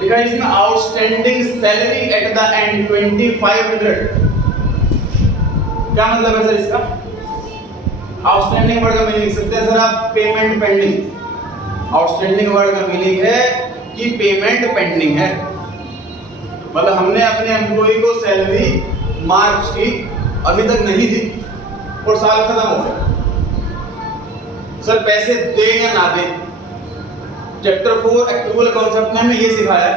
देखा इसमें outstanding salary at the end 2500। क्या मतलब है सर इसका? आउटस्टैंडिंग वर्ड का मीनिंग सकते हैं सर आप पेमेंट पेंडिंग। आउटस्टैंडिंग वर्ड का मीनिंग है कि पेमेंट पेंडिंग है, मतलब हमने अपने एम्प्लॉय को सैलरी मार्च की अभी तक नहीं दी और साल खत्म हो गया, सर पैसे दे या ना दे। चैप्टर 4 एक्चुअल कॉन्सेप्ट में हमें ये सिखाया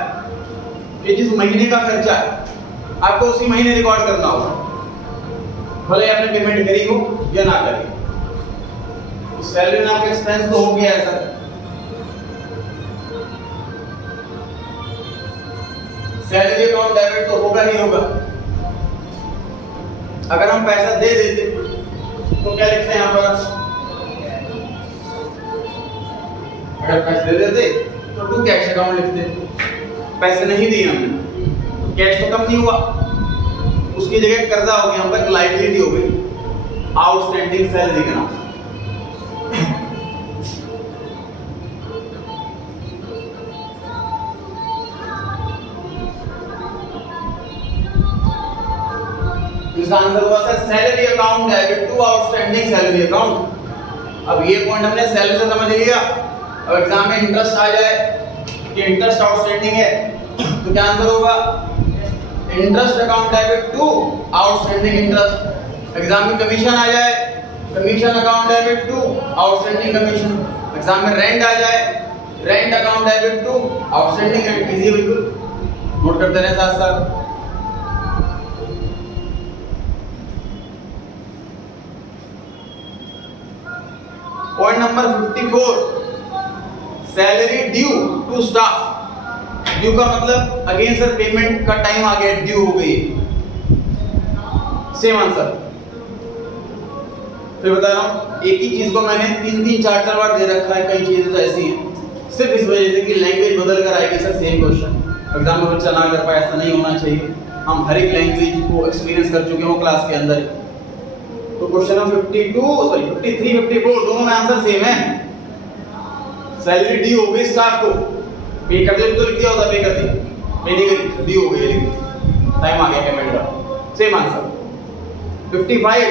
कि जिस महीने का खर्चा है आपको उसी महीने रिकॉर्ड करना होगा, भले आपने पेमेंट करी हो या ना करी। सैलरी में आपका एक्सपेंस तो हो गया है सर, सैलरी अकाउंट डेबिट तो होगा ही होगा। अगर हम पैसा दे देते तो क्या लिखते हैं यहाँ पर? अगर पैसे दे देते तो टू कैश अकाउंट लिखते। पैसे नहीं दिए हमने तो कैश तो कम नहीं हुआ, उसकी जगह कर्जा हो गया, हम पर लायबिलिटी हो गई आउटस्टैंडिंग सैलरी के नाम। इसका आंसर हुआ sir salary account debit to outstanding salary account. अब ये पॉइंट हमने सैलरी से समझ लिया। अब एग्जाम में इंटरेस्ट आ जाए कि इंटरेस्ट आउटस्टैंडिंग है तो क्या आंसर होगा? Interest account debit to outstanding interest. Exam में कमीशन आ जाए, commission account debit to outstanding commission. Exam में रेंट आ जाए, rent account debit to outstanding rent. Easy, बिल्कुल नोट करते रहे साथ साथ। Point number 54, salary due to staff. Due का मतलब अगेन सर पेमेंट का टाइम आ गया, ड्यू हो गई। Same answer. फिर बता रहा हूं, एक ही चीज को मैंने 3-3 4-4 बार दे रखा है, कई चीजें तो ऐसी हैं सिर्फ इस वजह से कि लैंग्वेज बदल कर आएगी सर सेम क्वेश्चन। एग्जाम में बच्चा ना कर पाए, ऐसा नहीं होना चाहिए। हम हर एक लैंग्वेज को एक्सपीरियंस कर चुके हैं क्लास के अंदर। तो क्वेश्चन नंबर 53 54 दोनों में आंसर सेम है। सैलरी डी हो गई स्टाफ को, पे कर दे तो लिख दिया होता, पे कर दी, पे नहीं करी, डी हो गई, लिख दी, टाइम आ गया पेमेंट का। Same answer. 55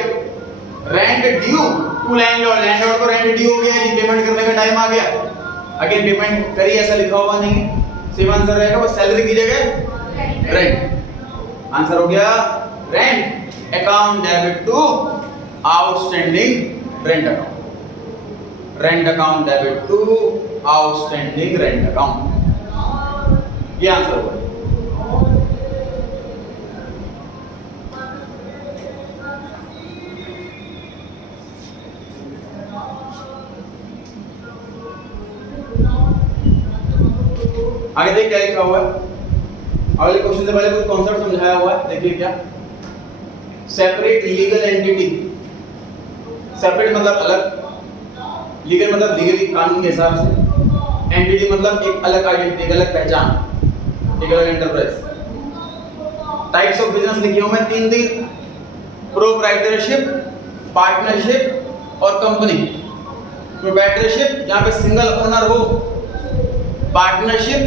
rent due to landlord. Landlord को रेंट ड्यू हो गया, जी पेमेंट करने का टाइम आ गया, अगेन पेमेंट करी, ऐसा लिखा हुआ नहीं है। सेम आंसर रहेगा, बस सैलरी की जगह रेंट। आंसर हो गया rent account debit to outstanding rent account. Rent account debit to outstanding rent account, ये आंसर होगा। आगे देखिए क्या लिखा हुआ है। अगले क्वेश्चन से पहले कुछ कॉन्सेप्ट समझाया हुआ है, देखिए क्या। Separate legal entity. सेपरेट मतलब अलग, लीगल मतलब लीगली कानून के हिसाब से, एंटिटी मतलब एक अलग आइडेंटिटी, एक अलग पहचान, एक अलग एंटरप्राइज। टाइप्स ऑफ बिजनेस लिखे हुए हैं 3 प्रोप्राइटरशिप, पार्टनरशिप और कंपनी। प्रोप्राइटरशिप जहां पे सिंगल ओनर हो, पार्टनरशिप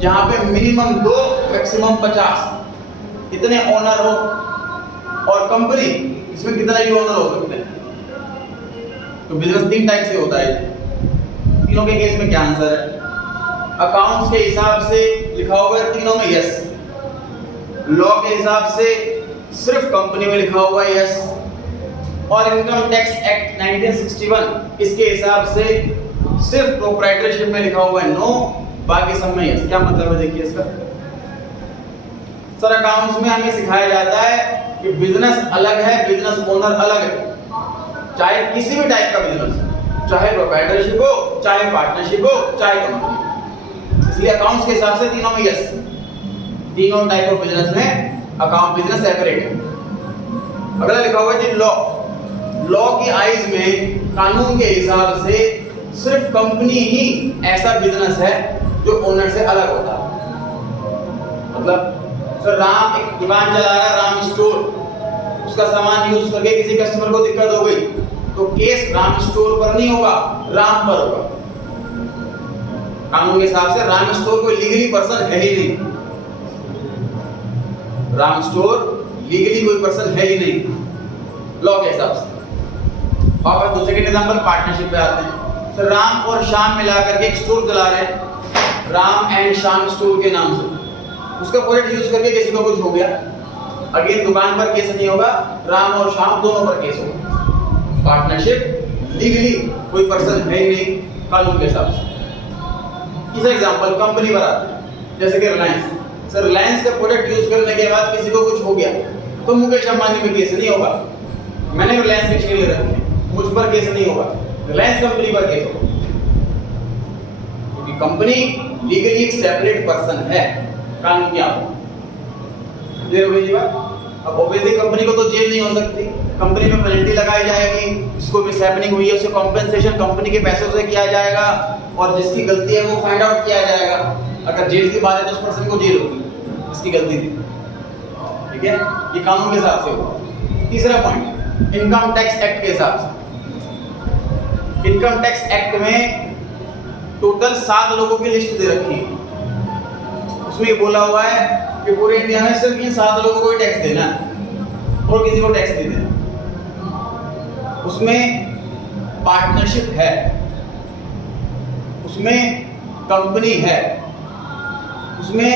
जहां पे मिनिमम 2 मैक्सिमम 50 इतने ओनर हो, और कंपनी इसमें कितना ही ओनर हो सकते हैं। तो बिजनेस 3 टाइप से होता है। तीनों के केस में क्या आंसर है? अकाउंट्स के हिसाब से लिखा होगा तीनों में यस, लॉ के हिसाब से सिर्फ कंपनी में लिखा हुआ है यस, और इनकम टैक्स एक्ट 1961 इसके हिसाब से सिर्फ प्रोप्राइटरशिप में लिखा हुआ है नो, बाकी सब में यस। क्या मतलब है देखिए इसका। सर अकाउंट्स में हमें सिखाया जाता है कि बिजनेस अलग है, बिजनेस ओनर अलग है, चाहे किसी भी टाइप का बिजनेस, चाहे प्रोप्राइटरशिप हो, चाहे पार्टनरशिप हो, चाहे कंपनी। इसलिए अकाउंट्स के हिसाब से तीनों में यस, तीनों टाइप ऑफ बिजनेस में अकाउंट बिजनेस सेपरेट है। अगला लिखा हुआ है जी लॉ। लॉ की आइज में कानून के हिसाब से सिर्फ कंपनी ही ऐसा बिजनेस है जो ओनर से अलग होता है। मतलब सर राम एक दुकान चला रहा है, राम स्टोर, उसका सामान यूज करके किसी कस्टमर को दिक्कत हो गई तो केस राम स्टोर पर नहीं होगा, राम पर होगा। कानून के हिसाब से राम स्टोर कोई लीगली पर्सन है ही नहीं। राम स्टोर लीगली कोई पर्सन है ही नहीं लॉ के हिसाब से। और दूसरे के एग्जांपल पार्टनरशिप पे आते हैं। तो राम और श्याम मिलाकर के एक स्टोर चला रहे हैं, राम एंड श्याम स्टोर के नाम से। उसका प्रोडक्ट यूज करके किसी को कुछ हो गया, अगेन दुकान पर केस नहीं होगा, राम और श्याम दोनों पर केस होगा। पार्टनरशिप लीगली कोई पर्सन है ही नहीं कानून के हिसाब से। तीसरा एग्जांपल कंपनी पर आते हैं, जैसे कि रिलायंस। सर रिलायंस का प्रोडक्ट यूज करने के बाद किसी को कुछ हो गया तो मुकेश अंबानी पे केस नहीं होगा। मैंने रिलायंस के शेयर ले रखे हैं, मुझ पर केस नहीं होगा, रिलायंस कंपनी पर केस होगा, क्योंकि कंपनी लीगली एक सेपरेट पर्सन है कानून के आगे। क्लियर हो गई जी बात? अब ऑब्वियसली कंपनी को तो जेल नहीं हो सकती, कंपनी में पेनल्टी लगाई जाएगी, जिसको मिसहैपनिंग हुई है उसे कॉम्पेंसेशन कंपनी के पैसों से किया जाएगा, और जिसकी गलती है वो फाइंड आउट किया जाएगा। अगर जेल की बात है तो उस पर्सन को जेल होगी, इसकी गलती थी। ठीक है, ये कानून के हिसाब से होगा। तीसरा पॉइंट, इनकम टैक्स एक्ट के हिसाब से। इनकम टैक्स एक्ट में टोटल 7 लोगों की लिस्ट दे रखी है। उसमें ये बोला हुआ है कि पूरे इंडिया में सिर्फ इन 7 लोगों को ही टैक्स देना है और किसी को टैक्स नहीं देना। उसमें पार्टनरशिप है, उसमें कंपनी है, उसमें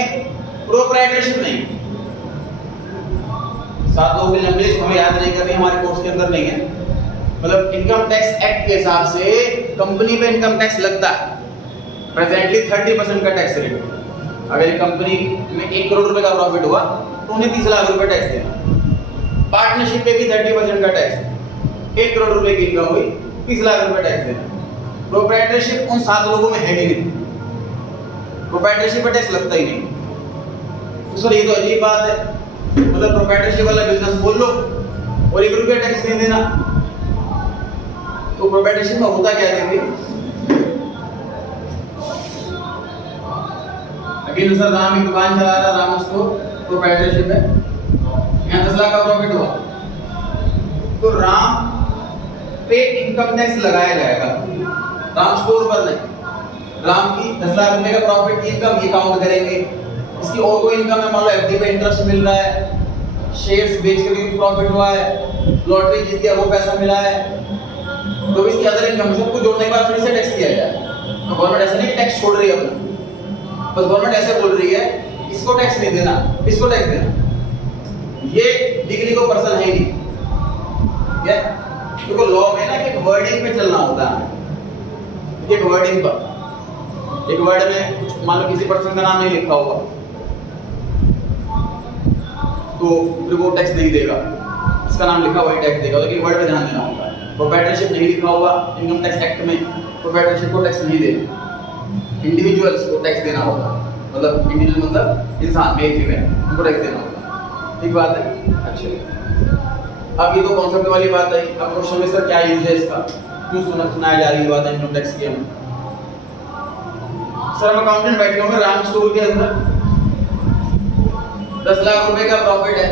प्रोप्राइटरशिप नहीं। 7 लोगों की लंबी लिस्ट हमें याद नहीं करनी, हमारे कोर्स के अंदर नहीं है। मतलब इनकम टैक्स एक्ट के हिसाब से कंपनी पे इनकम टैक्स लगता है प्रेजेंटली 30% का टैक्स रेट। अगर कंपनी में 1 करोड़ रुपए का प्रॉफिट हुआ तो उन्हें 30 लाख रुपए टैक्स देना। पार्टनरशिप पे भी 30% का टैक्स, 1 करोड़ रुपए की इनकम हुई 30 लाख रुपए टैक्स देना। प्रोप्राइटरशिप उन 7 लोगों में है ही नहीं, प्रोप्राइटरशिप पे टैक्स लगता ही नहीं। तो सर ये तो अजीब बात है, मतलब प्रोप्राइटरशिप वाला बिजनेस बोल लो और 1 रुपया टैक्स नहीं देना। तो प्रोप्राइटरशिप में होता क्या है? अगेन सर राम एक दुकान चला रहा, राम स्टोर प्रोप्राइटरशिप है, यहाँ 10 लाख का प्रॉफिट हुआ तो राम पे इनकम टैक्स लगाया जाएगा, राम स्टोर पर नहीं। राम की 10 लाख रुपए का प्रॉफिट की इनकम ये काउंट करेंगे, इसकी और कोई इनकम है, मान लो एफडी पे इंटरेस्ट मिल रहा है, शेयर्स बेच के भी प्रॉफिट हुआ है, लॉटरी जीत गया वो पैसा मिला है, तो इसकी अदर इनकम सबको जोड़ने के बाद फिर से टैक्स दिया जाए। तो गवर्नमेंट ऐसा नहीं टैक्स छोड़ रही है अपना, बस गवर्नमेंट ऐसे बोल रही है इसको टैक्स नहीं देना, इसको टैक्स देना। ये लीगली को पर्सन है ही नहीं। क्या देखो लॉ में ना कि वर्डिंग पे चलना होता है, एक वर्डिंग पर, एक वर्ड में मान लो किसी पर्सन का नाम नहीं लिखा होगा तो फिर वो टैक्स नहीं देगा, इसका नाम लिखा वही टैक्स देगा, लेकिन वर्ड पे ध्यान देना होगा। प्रोप्राइटरशिप नहीं लिखा होगा इनकम टैक्स एक्ट में, प्रोप्राइटरशिप को टैक्स नहीं देना, इंडिविजुअल्स को टैक्स देना होगा, मतलब इंडिविजुअल मतलब इंसान, मेल फीमेल, उनको टैक्स देना होगा। ठीक बात है? अच्छा, अब ये तो कॉन्सेप्ट वाली बात है। अब क्वेश्चन में सर क्या यूज है इसका, क्यों सुनाई जा रही है बात इनकम टैक्स की? हम सर हम अकाउंटेंट बैठे होंगे राम स्टोर के अंदर, 10 लाख रुपए का प्रॉफिट है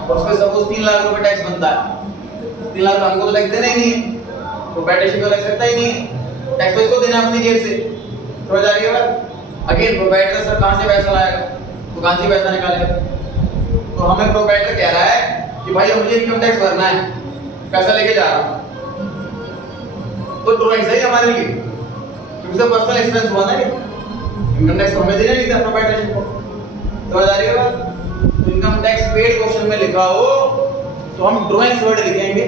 और उसमें सपोज 3 लाख रुपए टैक्स बनता है, 3 लाख हमको तो टैक्स देना ही नहीं है, प्रोप्राइटरशिप का टैक्स लगता ही नहीं है, टैक्स तो इसको देना अपनी जेब से। समझ आ रही है बात? अगेन प्रोप्राइटर सर कहां से पैसा लाएगा, दुकान से पैसा निकालेगा। तो हमें प्रोप्राइटर कह रहा है कि भाई मुझे इनकम टैक्स भरना है, पैसा लेके जा रहा हूं, तो ड्राइंग सही हमारे लिए, क्योंकि सब पर्सनल एक्सपेंस हुआ ना, इनकम टैक्स हमें देना नहीं था प्रोप्राइटरशिप को। समझ आ रही है बात? तो इनकम टैक्स पेड क्वेश्चन में लिखा हो तो हम ड्राइंग्स वर्ड लिखेंगे।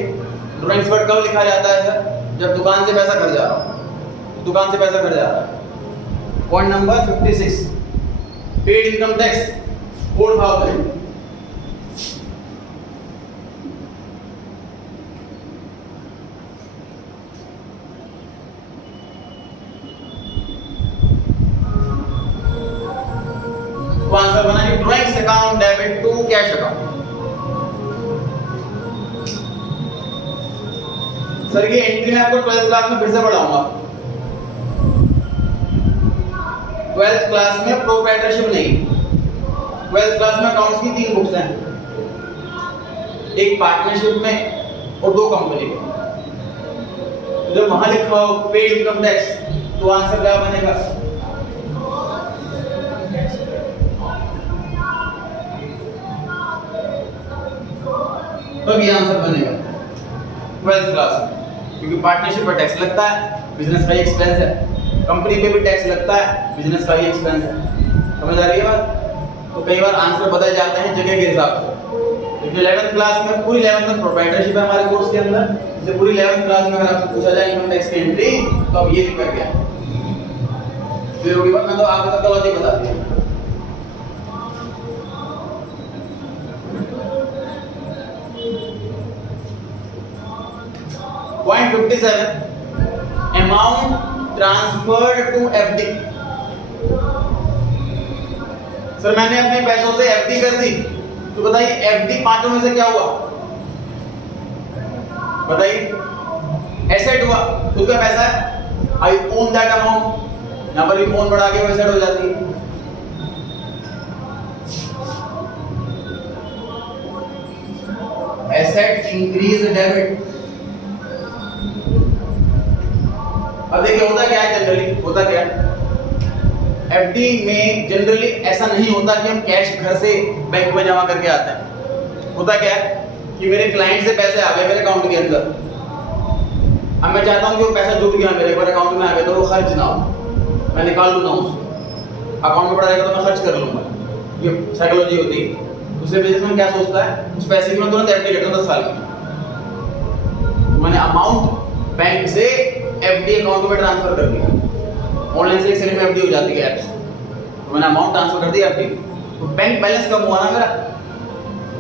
ड्राइंग्स वर्ड कब लिखा जाता है सर? जब दुकान से पैसा घर जा रहा हो, दुकान से पैसा घर जा रहा है। Point number 56, paid income tax 4000। तो आंसर बना कि drawings account debit to cash account. Sir ये एंट्री मैं आपको 12th क्लास में फिर से पढ़ाऊंगा। 12th क्लास में प्रोप्राइटरशिप नहीं, 12th क्लास में अकाउंट्स की 3 बुक्स हैं, एक पार्टनरशिप में और 2 कंपनी में। जब वहां लिखा हो पेड इनकम टैक्स तो आंसर क्या बनेगा? तो ये आंसर बनेगा 12th क्लास में, क्योंकि पार्टनरशिप पर टैक्स लगता है, बिजनेस का ही एक्सपेंस है, कंपनी पे भी टैक्स लगता है, बिजनेस का ही एक्सपेंस है। समझ आ रही है बात? तो कई बार आंसर बदल जाते हैं जगह के हिसाब से। क्योंकि 11th क्लास में पूरी 11th में प्रोप्राइटरशिप है हमारे कोर्स के अंदर, जैसे पूरी 11th क्लास में अगर आपसे पूछा जाए इनकम टैक्स की एंट्री, तो अब ये लिख कर गया फिर होगी बात। मैं तो आपको तक लॉजिक बता दिया। Point 57, amount transferred to FD। Sir मैंने अपने पैसों से FD कर दी, तो बताइए FD पांचों में से क्या हुआ? बताइए, एसेट हुआ, खुद का पैसा है, आई ओन दैट अमाउंट। यहां पर भी ओन बढ़ा के वो एसेट हो जाती है। Asset increase debit. अब देखिए होता क्या है, जनरली होता क्या है, एफडी में जनरली ऐसा नहीं होता कि हम कैश घर से बैंक में जमा करके आते हैं। होता क्या है कि मेरे क्लाइंट से पैसे आ गए मेरे अकाउंट के अंदर, अब मैं चाहता हूं कि वो पैसा जुट गया मेरे पर अकाउंट में आ गया, तो वो खर्च ना हो, मैं निकाल लूँ ना उसको, अकाउंट में पड़ा रहेगा तो मैं खर्च कर लूंगा। ये साइकोलॉजी होती है। दूसरे बिजनेसमैन क्या सोचता है, उस पैसे की मैं तुरंत एफडी करता हूँ 10 साल की। मैंने अमाउंट बैंक से एफडी अकाउंट में ट्रांसफर कर दिया, ऑनलाइन से एक सेकंड में एफडी हो जाती है ऐप से, तो मैंने अमाउंट ट्रांसफर कर दिया एफडी, तो बैंक बैलेंस कम हुआ ना मेरा।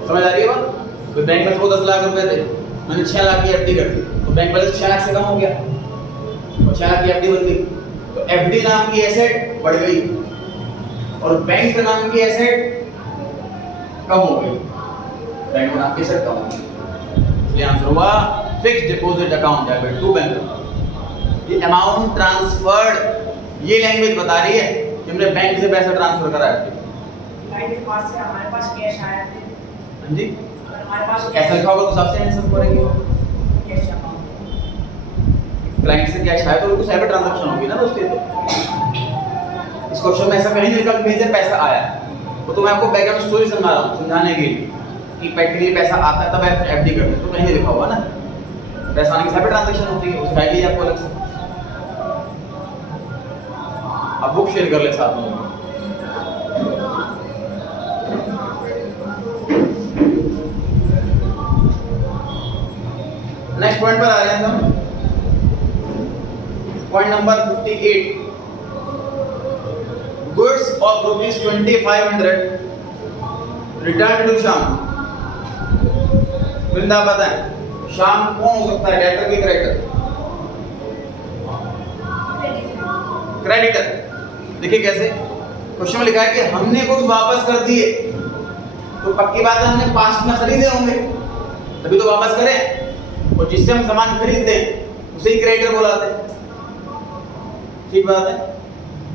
समझ आ रही है बात? तो बैंक में 10 लाख रुपए थे, मैंने 6 लाख की एफडी कर दी, तो बैंक बैलेंस 6 लाख से कम हो गया, और 6 लाख की एफडी बन गई। तो एफडी नाम की एसेट बढ़ गई और बैंक नाम की एसेट कम हो गई, बैंक नाम की एसेट कम हो गई। इसलिए आंसर हुआ fixed deposit account debit to bank. ये अमाउंट ट्रांसफर्ड, ये लैंग्वेज बता रही है कि हमने बैंक से पैसा ट्रांसफर करा है। क्लाइंट के पास से हमारे पास कैश आया थे। हां जी, अगर हमारे पास कैसा लिखा होगा तो सबसे आंसर करेंगे। कैश अकाउंट, क्लाइंट से कैश आया तो वो सेपरेट ट्रांजैक्शन होगी ना दोस्तों। इस क्वेश्चन में ऐसा कहीं नहीं लिखा कि कहीं से पैसा आया, तो मैं आपको बैकग्राउंड स्टोरी समझा रहा हूं समझाने के लिए कि प्रैक्टिकली पैसा आता है तब एफडी करते हैं, तो कहीं नहीं लिखा हुआ ना। पैसा आने की सेपरेट ट्रांजैक्शन होती है, उसका आईडी आपको अलग से। अब बुक शेयर कर ले साथ में। नेक्स्ट पॉइंट पर आ रहे हैं हम, point number 58। Goods of ₹2500 return to Shyam. Vrinda बताएं, श्याम कौन हो सकता है, डेटर की क्रेडिटर? क्रेडिटर। देखिए कैसे क्वेश्चन में लिखा है कि हमने कुछ वापस कर दिए, तो पक्की बात है हमने पास्ट में खरीदे होंगे तभी तो वापस करें, और जिससे हम सामान खरीदते हैं उसे ही क्रेडिटर बुलाते हैं। ठीक बात है।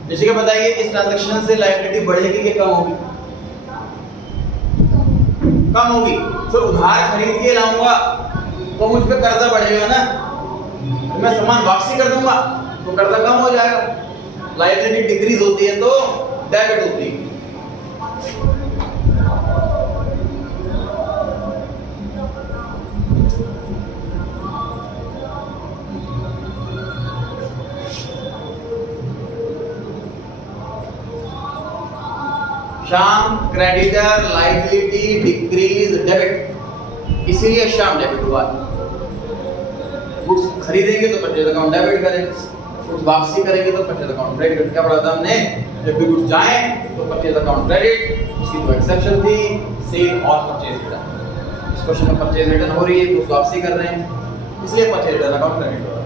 जैसे कि बताइए इस ट्रांजैक्शन से लायबिलिटी बढ़ेगी कि कम होगी? कम होगी। सर उधार खरीद के लाऊंगा तो मुझ पे कर्जा बढ़ेगा ना, मैं सामान वापसी कर दूंगा तो कर्जा कम हो जाएगा। लायबिलिटी डिक्रीज होती है तो डेबिट होती है। Shyam creditor, liability decrease debit, इसीलिए श्याम डेबिट हुआ। गुड्स खरीदेंगे तो परचेज अकाउंट डेबिट करेंगे, गुड्स वापसी करेंगे तो परचेज अकाउंट क्रेडिट। क्या पढ़ा था हमने? जब भी गुड्स जाए तो परचेज अकाउंट क्रेडिट, उसकी तो एक्सेप्शन थी सेल और परचेज रिटर्न। इस क्वेश्चन में परचेज रिटर्न हो रही है, गुड्स वापसी कर रहे हैं, इसलिए परचेज रिटर्न अकाउंट क्रेडिट हो रहा है।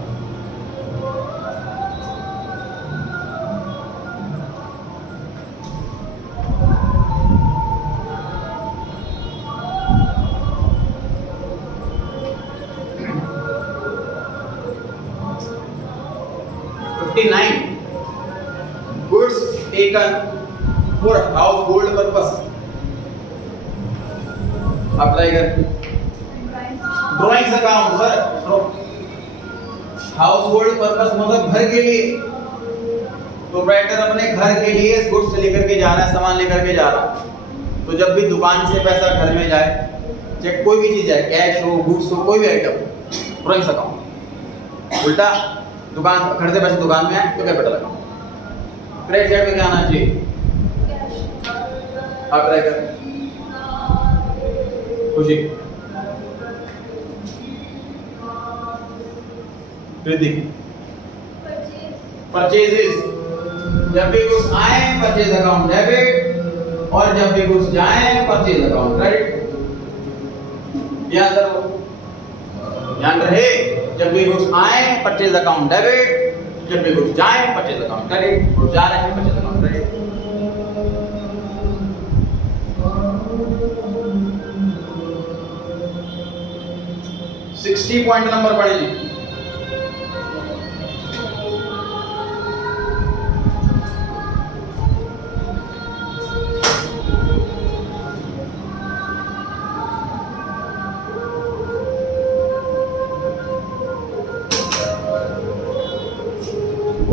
Goods taken for household purpose. Apply कर drawings account sir, household purpose मतलब घर के लिए, प्रोप्राइटर अपने घर के लिए गुड्स लेकर के जा रहा है, सामान लेकर के जा रहा है, तो जब भी दुकान से पैसा घर में जाए, चाहे कोई भी चीज़ है, कैश हो, गुड्स हो, कोई भी आइटम, तुरंत अकाउंट। उल्टा दुकान घर से पैसे दुकान में आए तो कैपिटल अकाउंट। क्रेडिट साइड में क्या आना चाहिए? आप ट्राई कर खुशी कृतिक। परचेजेस, जब भी कुछ आए परचेज अकाउंट डेबिट, और जब भी कुछ जाए परचेज अकाउंट क्रेडिट। या सर ध्यान रहे, जब भी कुछ आए परचेज अकाउंट डेबिट, जब भी कुछ जाए परचेज अकाउंट क्रेडिट, कुछ जा रहे हैं purchase account credit. Sixty point number पढ़े जी।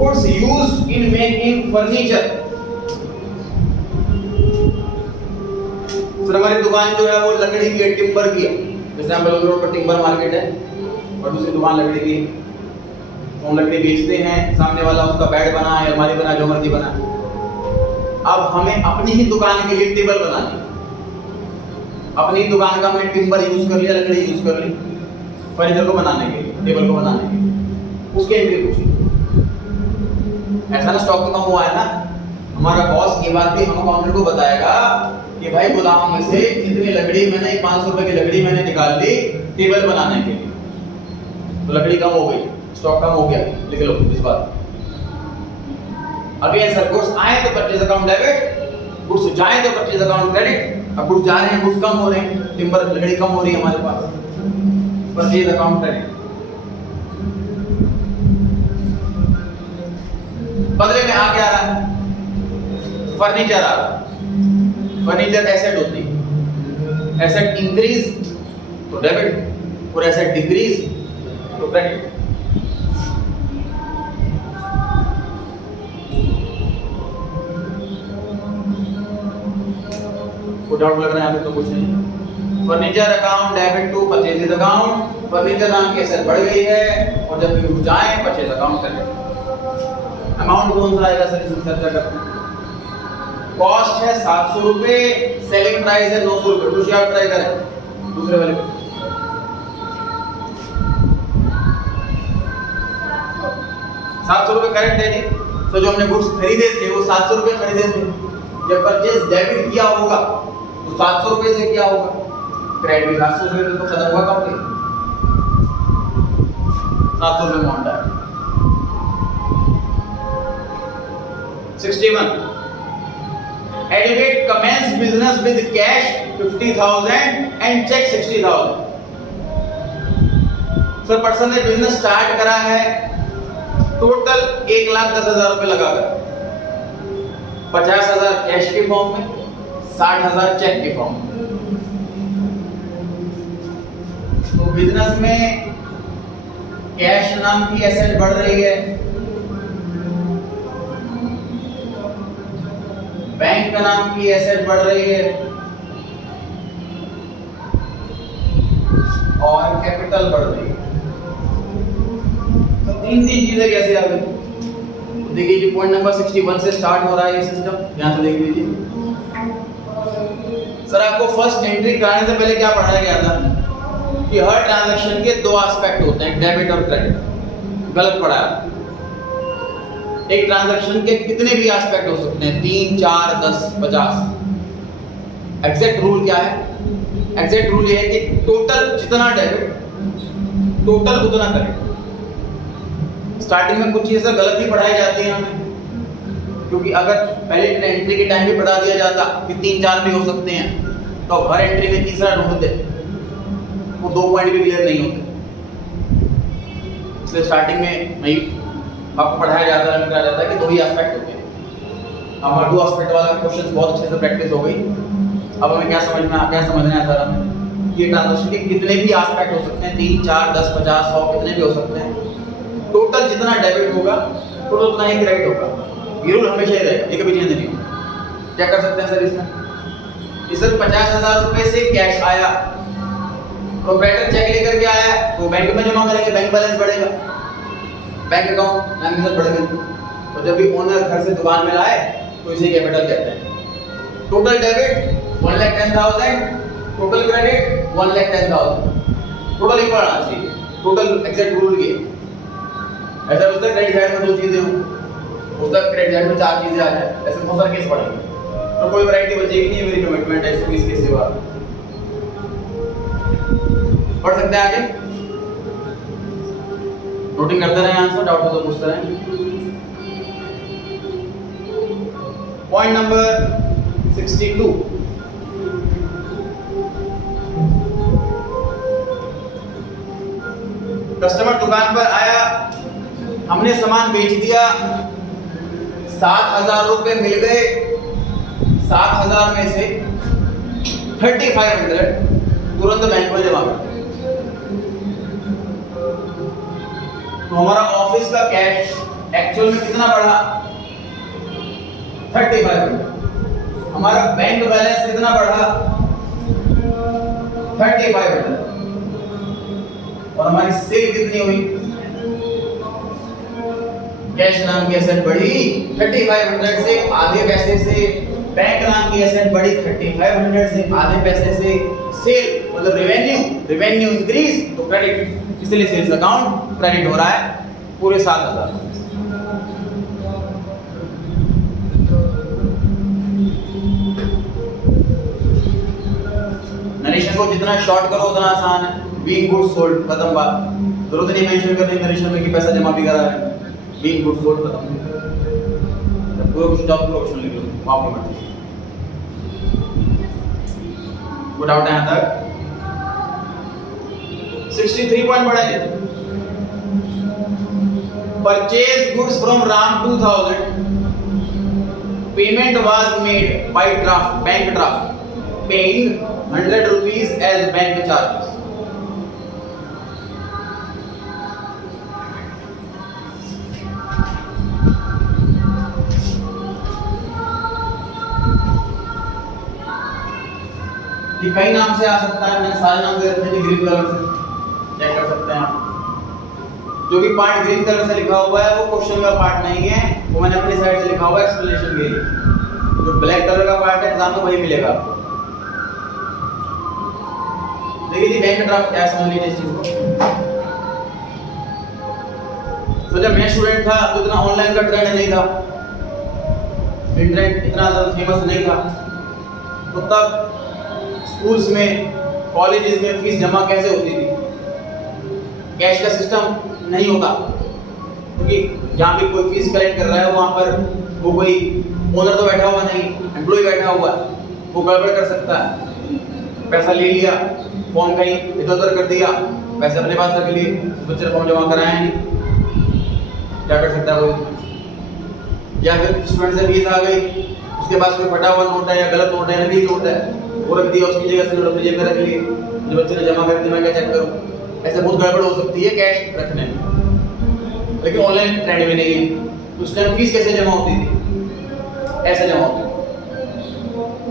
Goods used in making furniture। Sir हमारी दुकान जो है वो लकड़ी की है, टिम्बर की है। जैसे हम बेंगलुरु रोड पर टिम्बर मार्केट है और दूसरी दुकान लकड़ी की, तो हम लकड़ी बेचते हैं, सामने वाला उसका बेड बना है, अलमारी बना, जो मर्जी बना। अब हमें अपनी ही दुकान के लिए टेबल बनानी है। अपनी दुकान का हमने टिम्बर यूज कर लिया, लकड़ी यूज कर ली फर्नीचर को बनाने के लिए, टेबल को बनाने के लिए, उसके एंट्री पूछी। ऐसा ना स्टॉक तो कम हुआ है ना, हमारा बॉस ये बात भी हम अकाउंटेंट को बताएगा कि भाई गोदाम में से इतनी लकड़ी मैंने 500 रुपए की लकड़ी मैंने निकाल ली टेबल बनाने के लिए, तो लकड़ी कम हो गई, स्टॉक कम हो गया, लिख लो इस बात। अगेन सर गुड्स आए तो परचेज अकाउंट डेबिट, गुड्स जाए तो परचेज अकाउंट क्रेडिट। अब गुड्स जा रहे हैं, गुड्स कम हो रहे हैं, टिम्बर लकड़ी कम हो रही है हमारे पास, परचेज अकाउंट क्रेडिट। बदले में आ क्या रहा है? फर्नीचर आ रहा है। फर्नीचर एसेट होती है, एसेट इंक्रीज तो डेबिट और एसेट डिक्रीज तो क्रेडिट। कोई डाउट लग रहा है अभी तो कुछ नहीं। Furniture account debit to purchase account, furniture नाम की एसेट बढ़ गई है और जब भी जाए परचेज अकाउंट क्रेडिट। अमाउंट कौन सा आएगा सर, इसमें चर्चा करते हैं। कॉस्ट है 700 रुपए, सेलिंग प्राइस है 900 रुपए। कुछ आप ट्राई करें दूसरे वाले पे। 700 रुपए करेक्ट है जी। तो जो हमने गुड्स खरीदे थे वो 700 रुपए खरीदे थे, जब परचेज डेबिट किया होगा तो 700 रुपए से किया होगा, क्रेडिट 700 रुपए से तो खत्म हुआ कंप्लीट। 700 रुपए अमाउंट है। 61 Educate commence business with cash 50,000 and check 60,000। Sir person ने बिजनेस स्टार्ट करा है, टोटल 1,10,000 रुपए लगाकर, 50,000 कैश के फॉर्म में, 60,000 चेक के फॉर्म में। तो बिजनेस में कैश नाम की एसेट बढ़ रही है, बैंक का नाम की एसेट बढ़ रही है और कैपिटल बढ़ रही है। तो तीन चीजें कैसे आ गई? तो देखिए जी पॉइंट नंबर 61 से स्टार्ट हो रहा है ये सिस्टम, यहां से देख लीजिए। सर आपको फर्स्ट एंट्री कराने से पहले क्या पढ़ाया गया था कि हर ट्रांजैक्शन के दो एस्पेक्ट होते हैं, डेबिट और क्रेडिट। गलत पढ़ाया। एक ट्रांजैक्शन के कितने भी एस्पेक्ट हो सकते हैं, 3, 4, 10, 50। एग्जैक्ट रूल क्या है? एग्जैक्ट रूल ये है कि टोटल जितना डेबिट टोटल उतना क्रेडिट। स्टार्टिंग में कुछ चीजें गलत ही पढ़ाई जाती हैं हमें, क्योंकि अगर पहले एंट्री के टाइम पे पढ़ा दिया जाता कि 3, 4 भी हो सकते हैं, तो हर एंट्री में तीसरा ढूंढते, वो 2 पॉइंट भी क्लियर नहीं होते। इसलिए स्टार्टिंग में नहीं आपको पढ़ाया जाता है, बताया जाता है कि दो ही एस्पेक्ट होते हैं। हमारा 2 एस्पेक्ट वाला क्वेश्चन बहुत अच्छे से प्रैक्टिस हो गई। अब हमें क्या समझना है सर, हमें ये ट्रांजैक्शन के कितने भी एस्पेक्ट हो सकते हैं, 3, 4, 10, 50, 100 कितने भी हो सकते हैं। टोटल जितना डेबिट होगा टोटल उतना ही क्रेडिट होगा। ये रूल हमेशा ही रहेगा, ये कभी चेंज नहीं होगा। क्या कर सकते हैं सर इसमें? इस 50,000 रुपए से कैश आया, प्रोप्राइटर चेक लेकर के आया तो बैंक में जमा करेंगे, बैंक बैलेंस बढ़ेगा, बैंक अकाउंट बैंक में बढ़ गई। और जब भी ओनर घर से दुकान में लाए तो इसे कैपिटल कहते हैं। Total debit 1,10,000, total credit 1,10,000, total equal आना चाहिए, टोटल एग्जैक्ट रूल ये। ऐसा होता है क्रेडिट साइड में 2 चीजें हो, उसका क्रेडिट साइड में 4 चीजें आ जाए, ऐसे बहुत सारे केस पड़ेंगे तो कोई वैरायटी बचेगी नहीं। मेरी कमिटमेंट है 120 के सिवा। पढ़ सकते हैं आगे, नोटिंग करते रहें, आंसर डाउट हो तो पूछते रहें। पॉइंट नंबर 62, कस्टमर दुकान पर आया, हमने सामान बेच दिया, 7,000 रुपए मिल गए, 7,000 में से 3,500 तुरंत बैंक में जमा कर। तो हमारा ऑफिस का कैश एक्चुअल में कितना बढ़ा? 3,500। हमारा बैंक बैलेंस कितना बढ़ा? 3,500। और हमारी सेल कितनी हुई? कैश नाम की एसेट बढ़ी 3,500 से आधे पैसे से, बैंक नाम की एसेट बढ़ी 3,500 से आधे पैसे से, सेल मतलब रेवेन्यू इंक्रीज तो क्रेडिट, इसलिए सेल्स अकाउंट क्रेडिट हो रहा है पूरे 7,000। नरेशन को जितना शॉर्ट करो उतना आसान है। बीइंग गुड्स सोल्ड, खत्म बात, जरूरत नहीं मेंशन करने नरेशन में कि पैसा जमा भी करा है। बीइंग गुड्स सोल्ड खत्म, पूरा कुछ जॉब पूरा ऑप्शन लिख लो, वहां पे मत। गुड आउट है यहां तक। 63 पॉइंट बढ़ेंगे। Purchase goods from Ram 2000, payment was made by draft, bank draft, paying 100 rupees as bank charges। ये कई नाम से आ सकता है, मैंने सारे नाम दे रखे हैं ग्रीन कलर से, चेक कर सकते हैं आप। जो भी पार्ट ग्रीन कलर से लिखा हुआ है वो क्वेश्चन का पार्ट नहीं है, वो मैंने अपनी साइड से लिखा हुआ है एक्सप्लेनेशन के लिए। जो ब्लैक कलर का पार्ट है एग्जाम में वही मिलेगा आपको। देखिए जी, बैंक ड्राफ्ट क्या समझ लीजिए इस चीज को। तो जब मैं स्टूडेंट था तो इतना ऑनलाइन का ट्रेंड नहीं था, इंटरनेट इतना ज्यादा फेमस नहीं था, तो तब स्कूल्स में कॉलेजेस में फीस जमा कैसे होती थी? कैश का सिस्टम नहीं होता, क्योंकि जहाँ भी कोई फीस कलेक्ट कर रहा है वहाँ पर वो कोई ओनर तो बैठा हुआ नहीं, एम्प्लॉय बैठा हुआ है, वो गड़बड़ कर सकता है। पैसा ले लिया, फॉर्म कहीं इधर उधर कर दिया, पैसे अपने पास रख लिए, बच्चे ने फॉर्म जमा कराया नहीं, क्या कर सकता है कोई? या फिर स्टूडेंट से फीस आ गई, उसके पास कोई फटा हुआ नोट है या गलत नोट है, नकली नोट है, वो रख दिया, उसकी जगह से नोट अपनी जेब में रख लिए, जो बच्चे ने जमा कर दिया, मैं क्या चेक करूँ? ऐसे बहुत गड़बड़ हो सकती है कैश रखने में। लेकिन ऑनलाइन ट्रेंड में नहीं है। उस टाइम फीस कैसे जमा होती थी? ऐसे जमा होती थी,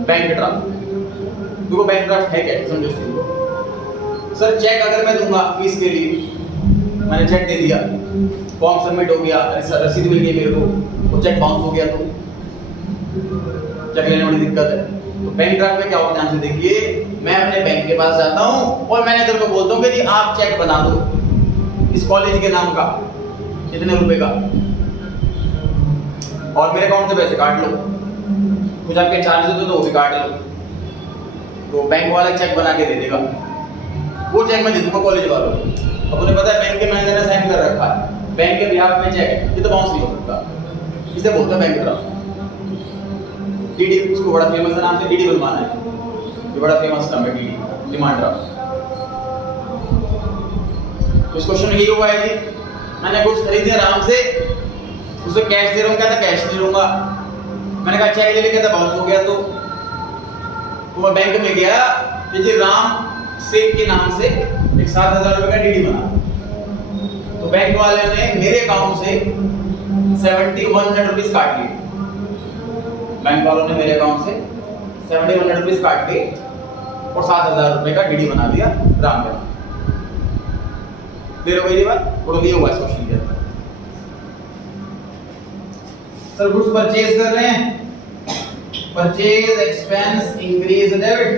बैंक ड्राफ्ट। देखो बैंक ड्राफ्ट है क्या, समझो सर। चेक अगर मैं दूंगा फीस के लिए, मैंने चेक दे दिया, फॉर्म सबमिट हो गया, रसीद मिल गई मेरे को, वो चेक बाउंस हो गया तो चेक लेने में बड़ी दिक्कत है। तो बैंक ड्राफ्ट में क्या होता है, ध्यान से देखिए। मैं अपने बैंक के पास जाता हूँ और मैनेजर को बोलता हूँ कि जी आप चेक बना दो इस कॉलेज के नाम का, इतने रुपए का, और मेरे अकाउंट से पैसे काट लो, कुछ आपके चार्जेस हो तो वो भी काट लो। तो बैंक वाला चेक बना के दे देगा, वो चेक मैं दे दूंगा कॉलेज वालों को। अब उन्हें पता है बैंक के मैनेजर ने साइन कर रखा है, बैंक के बिहाफ में चेक, ये तो बाउंस नहीं हो सकता, इसे बोलते हैं बैंक ड्राफ्ट। डीडी, उसको बड़ा फेमस नाम से डीडी बनवाना है, ये बड़ा फेमस नाम है डीडी, डिमांड ड्राफ्ट। तो इस क्वेश्चन में यही हुआ है कि मैंने कुछ खरीदे आराम से, उसे कैश दे रहा हूँ, कहता कैश नहीं लूंगा, मैंने कहा चेक ले ले, कहता बाउंस हो गया। तो मैं बैंक में गया कि जी राम सेठ के नाम से एक 7,000 रुपए का डीडी बना। तो बैंक वाले ने मेरे अकाउंट से 7,100 रुपीज काट लिए। बैंक वालों ने मेरे अकाउंट से 7100 रुपीज काट के और 7000 रुपए का डीडी बना दिया राम के नाम। क्लियर हो गई ये बात? और ये हुआ क्वेश्चन के अंदर। सर गुड्स परचेज कर रहे हैं, purchase expense increase debit,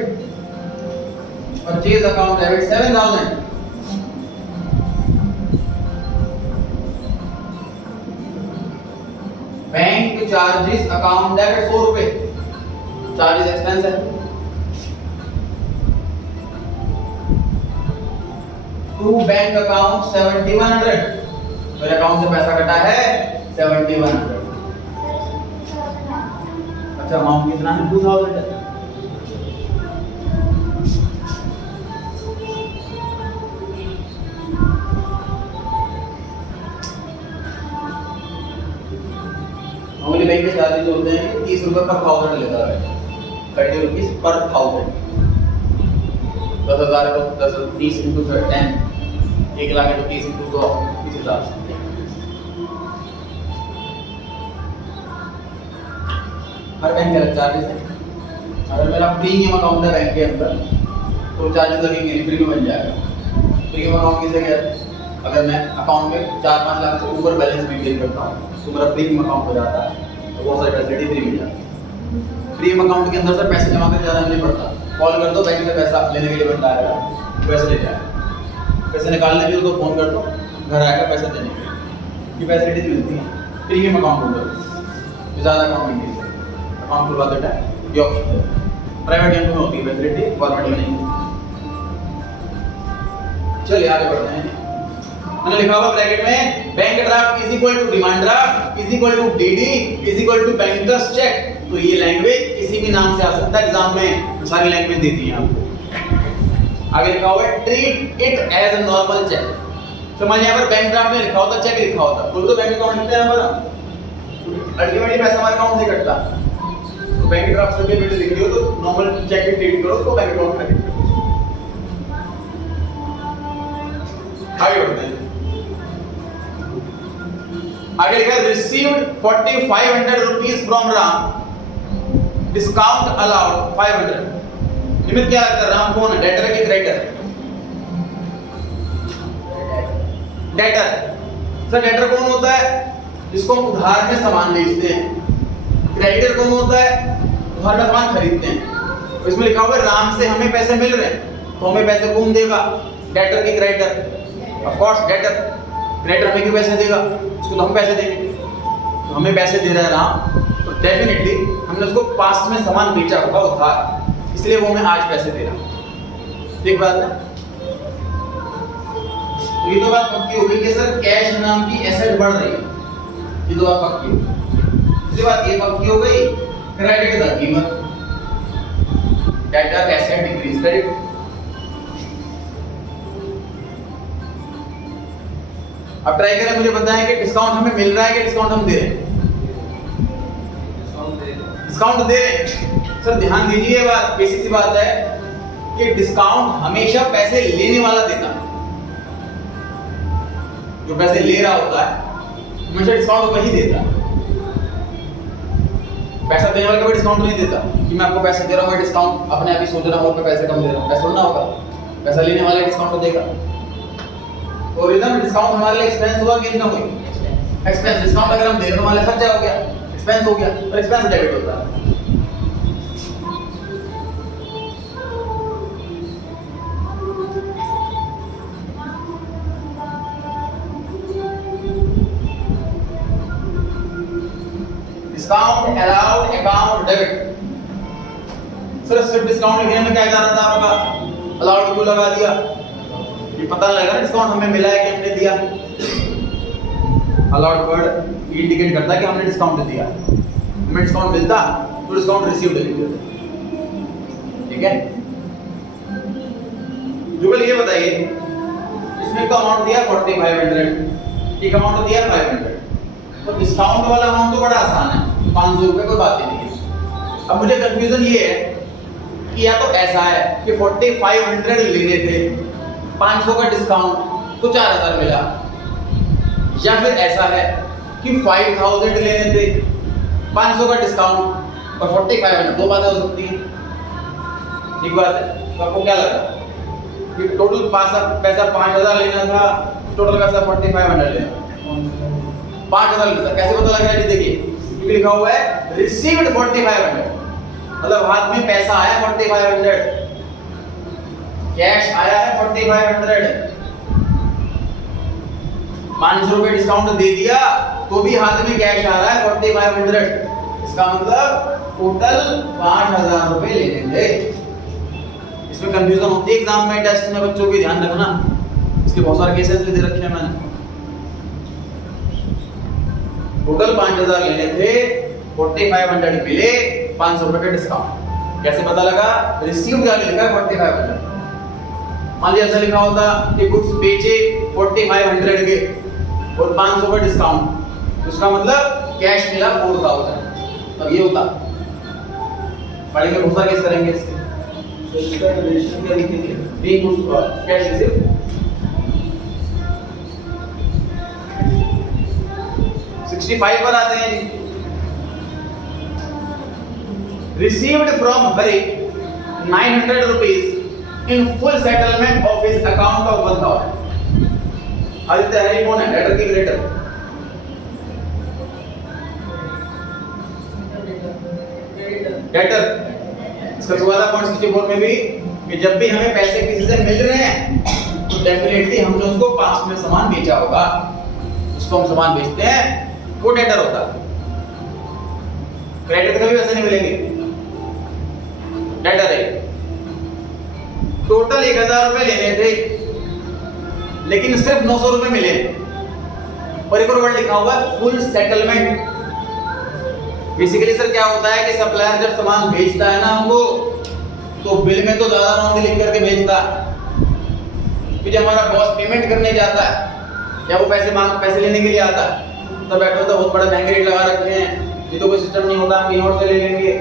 purchase account debit 7000, bank charges account debit 100 रुपए, चार्जेस एक्सपेंस है। टू बैंक अकाउंट 7100, मेरे अकाउंट से पैसा कटा है 7100। अच्छा अमाउंट कितना है? 2000 है। नॉर्मली बैंक के चार्जेस होते हैं 30 रुपए पर 1000 लेता है, 30 रुपीस पर 1000। 10,000 को 10 30 into 10, 1 लाख तो 30 into 100, इस हिसाब से। हर बैंक के चार्जेस है। अगर मेरा प्रीमियम अकाउंट है बैंक के अंदर तो चार्जेस लगेंगे, प्रीमियम बन जाएगा। प्रीमियम अकाउंट किसे कहते हैं? अगर मैं अकाउंट में 4-5 लाख से ऊपर बैलेंस मेंटेन करता हूँ तो मेरा प्रीमियम अकाउंट हो जाता है, तो बहुत सारी फैसिलिटी फ्री मिल जाती है। प्रीमियम अकाउंट के अंदर से पैसे जमा करने ज़्यादा नहीं पड़ता, कॉल कर दो, बैंक से पैसा लेने के लिए बंदा आएगा, पैसे ले जाएगा। पैसे निकालने के लिए तो फोन कर दो, घर आएगा पैसे देने के लिए। ये फैसिलिटीज मिलती हैं प्रीमियम अकाउंट होल्डर, ज़्यादा अकाउंट नहीं अकाउंट खुलवा देता है, ये ऑप्शन है। प्राइवेट बैंक में होती है फैसिलिटी, गवर्नमेंट में नहीं। चलिए आगे बढ़ते हैं। मैंने लिखा हुआ ब्रैकेट में bank draft is equal to demand draft is equal to DD is equal to banker's cheque. तो ये लैंग्वेज किसी भी नाम से आ सकता है एग्जाम में, सारी लैंग्वेज देती है आपको। आगे लिखा हुआ है treat it as a normal cheque. समझ यहाँ पर बैंक ड्राफ्ट में लिखा होता, चेक लिखा होता, खुद तो बैंक अकाउंट लिखते हैं हमारा, अल्टीमेटली पैसा हमारे अकाउंट से कटता। तो बैंक ड्राफ्ट सर्टिफिकेट लिख दियो तो नॉर्मल चेक भी ट्रीट करो, उसको बैंक अकाउंट में लिख दो। आगे बढ़ते हैं। आगे लिखा है received 4500 rupees from Ram, discount allowed 500। निमित क्या लगता है? राम कौन है? डेटर है कि क्रेडिटर? डेटर। सर डेटर कौन होता है? जिसको हम उधार में सामान बेचते हैं। क्रेडिटर कौन होता है? उधार में सामान खरीदते हैं। तो इसमें लिखा हुआ है राम से हमें पैसे मिल रहे हैं, तो हमें पैसे कौन देगा? डेटर की creditor? Of course debtor. Creditor हमें क्यों पैसे देगा? उसको तो हम पैसे देंगे। तो हमें पैसे दे रहा है राम, तो डेफिनेटली हमने उसको पास्ट में सामान बेचा होगा उधार, इसलिए वो हमें आज पैसे दे रहा है। ठीक बात है। तो ये तो बात पक्की हो गई कि सर कैश नाम की एसेट बढ़ रही है, ये तो बात पक्की हो गई। दूसरी बात ये पक्की हो गई क्रेडिट का कीमत, डेटर एसेट इंक्रीज क्रेडिट। अब ट्राई करें, मुझे बताएं कि डिस्काउंट हमें मिल रहा है कि डिस्काउंट हम दे रहे हैं? डिस्काउंट दे रहे हैं। सर ध्यान दीजिए, बात बेसिक सी बात है कि डिस्काउंट हमेशा पैसे लेने वाला देता है। जो पैसे ले रहा होता है हमेशा डिस्काउंट वही देता है। पैसा देने वाला कभी डिस्काउंट नहीं देता कि मैं आपको पैसे दे रहा हूँ, मैं डिस्काउंट अपने आप ही सोच रहा हूँ मैं पैसे कम दे रहा हूँ, ऐसा थोड़ा होगा। पैसा लेने वाला डिस्काउंट तो देगा। तो रिदम डिस्काउंट हमारे लिए एक्सपेंस हुआ कि इनकम हुई? एक्सपेंस। डिस्काउंट अगर हम देने वाले खर्चा हो गया, एक्सपेंस हो गया, और एक्सपेंस डेबिट होता है। Discount allowed account debit. Sir सिर्फ डिस्काउंट लिखने में क्या जा रहा था आपका? अलाउड क्यों लगा दिया? ये पता लगा डिस्काउंट हमें मिला है कि हमने दिया। अलाउड वर्ड इंडिकेट करता है कि हमने डिस्काउंट दिया। हमें डिस्काउंट मिलता तो डिस्काउंट रिसीव्ड लिख देते। ठीक है। जुगल ये बताइए, इसमें का अमाउंट दिया 4500, एक अमाउंट दिया 500, तो डिस्काउंट वाला अमाउंट तो बड़ा आसान है, 500 रुपए, कोई बात ही नहीं है। अब मुझे कंफ्यूजन ये है कि या तो ऐसा है कि 4500 लेने थे, 500 का डिस्काउंट तो 4000 मिला, या फिर ऐसा है कि 5000 लेने थे, 500 का डिस्काउंट और 4500, दो बातें हो सकती हैं। ठीक बात है। तो आपको क्या लगा कि टोटल पैसा 5000 लेना था, टोटल पैसा 4500 लेना, 5000 लेना था। कैसे पता लग रहा है? देखिए क्योंकि लिखा हुआ है रिसीव्ड 4500, मतलब हाथ में पैसा आया 4500, कैश आया है 4500। 500 रुपए डिस्काउंट दे दिया तो भी हाथ में कैश आ रहा है 4500। इसका मतलब टोटल 5000 रुपए ले लेंगे। इसमें कंफ्यूजन होती है एग्जाम में, टेस्ट में, बच्चों की ध्यान रखना। इसके बहुत सारे केसेस दे रखे हैं मैंने। टोटल 5000 लेने थे, 4500 मिले, 500 रुपए का डिस्काउंट। कैसे पता लगा? रिसीव्ड क्या लिखा है 4500। मान लीजिए ऐसा लिखा होता कि गुड्स बेचे 4500 के और 500 का डिस्काउंट, तो उसका मतलब कैश मिला 4000। तब ये होता। पढ़ेंगे, बहुत सारे केस करेंगे इसके। तो इसका रिलेशन क्या लिखेंगे? बी गुड्स कैश रिसीव्ड 65 पर आते हैं जी। Received from Hari 900 rupees in full settlement of his account of 1000। Aditya Hari कौन है? लेटर की ग्रेटर। डेटर। इसका सुवादा पॉइंट 64 में भी कि जब भी हमें पैसे किसी से मिल रहे हैं तो डेफिनेटली हमने उसको पास्ट में सामान बेचा होगा, उसको हम सामान बेचते हैं, वो डेटर होता है। क्रेडिट कभी वैसे नहीं मिलेंगे, डेटर है। टोटल 1000 रुपए लेने थे लेकिन सिर्फ 900 रुपए मिले, और एक और वर्ड लिखा हुआ है फुल सेटलमेंट। बेसिकली सर क्या होता है कि सप्लायर जब सामान भेजता है ना हमको, तो बिल में तो ज्यादा अमाउंट लिख करके भेजता है, फिर जब हमारा बॉस पेमेंट करने जाता है या वो पैसे लेने के लिए आता है, तब बैठो तो बहुत बड़ा महंगे रेट लगा रखे हैं, ये तो कोई सिस्टम नहीं होता, हम नोट से ले लेंगे,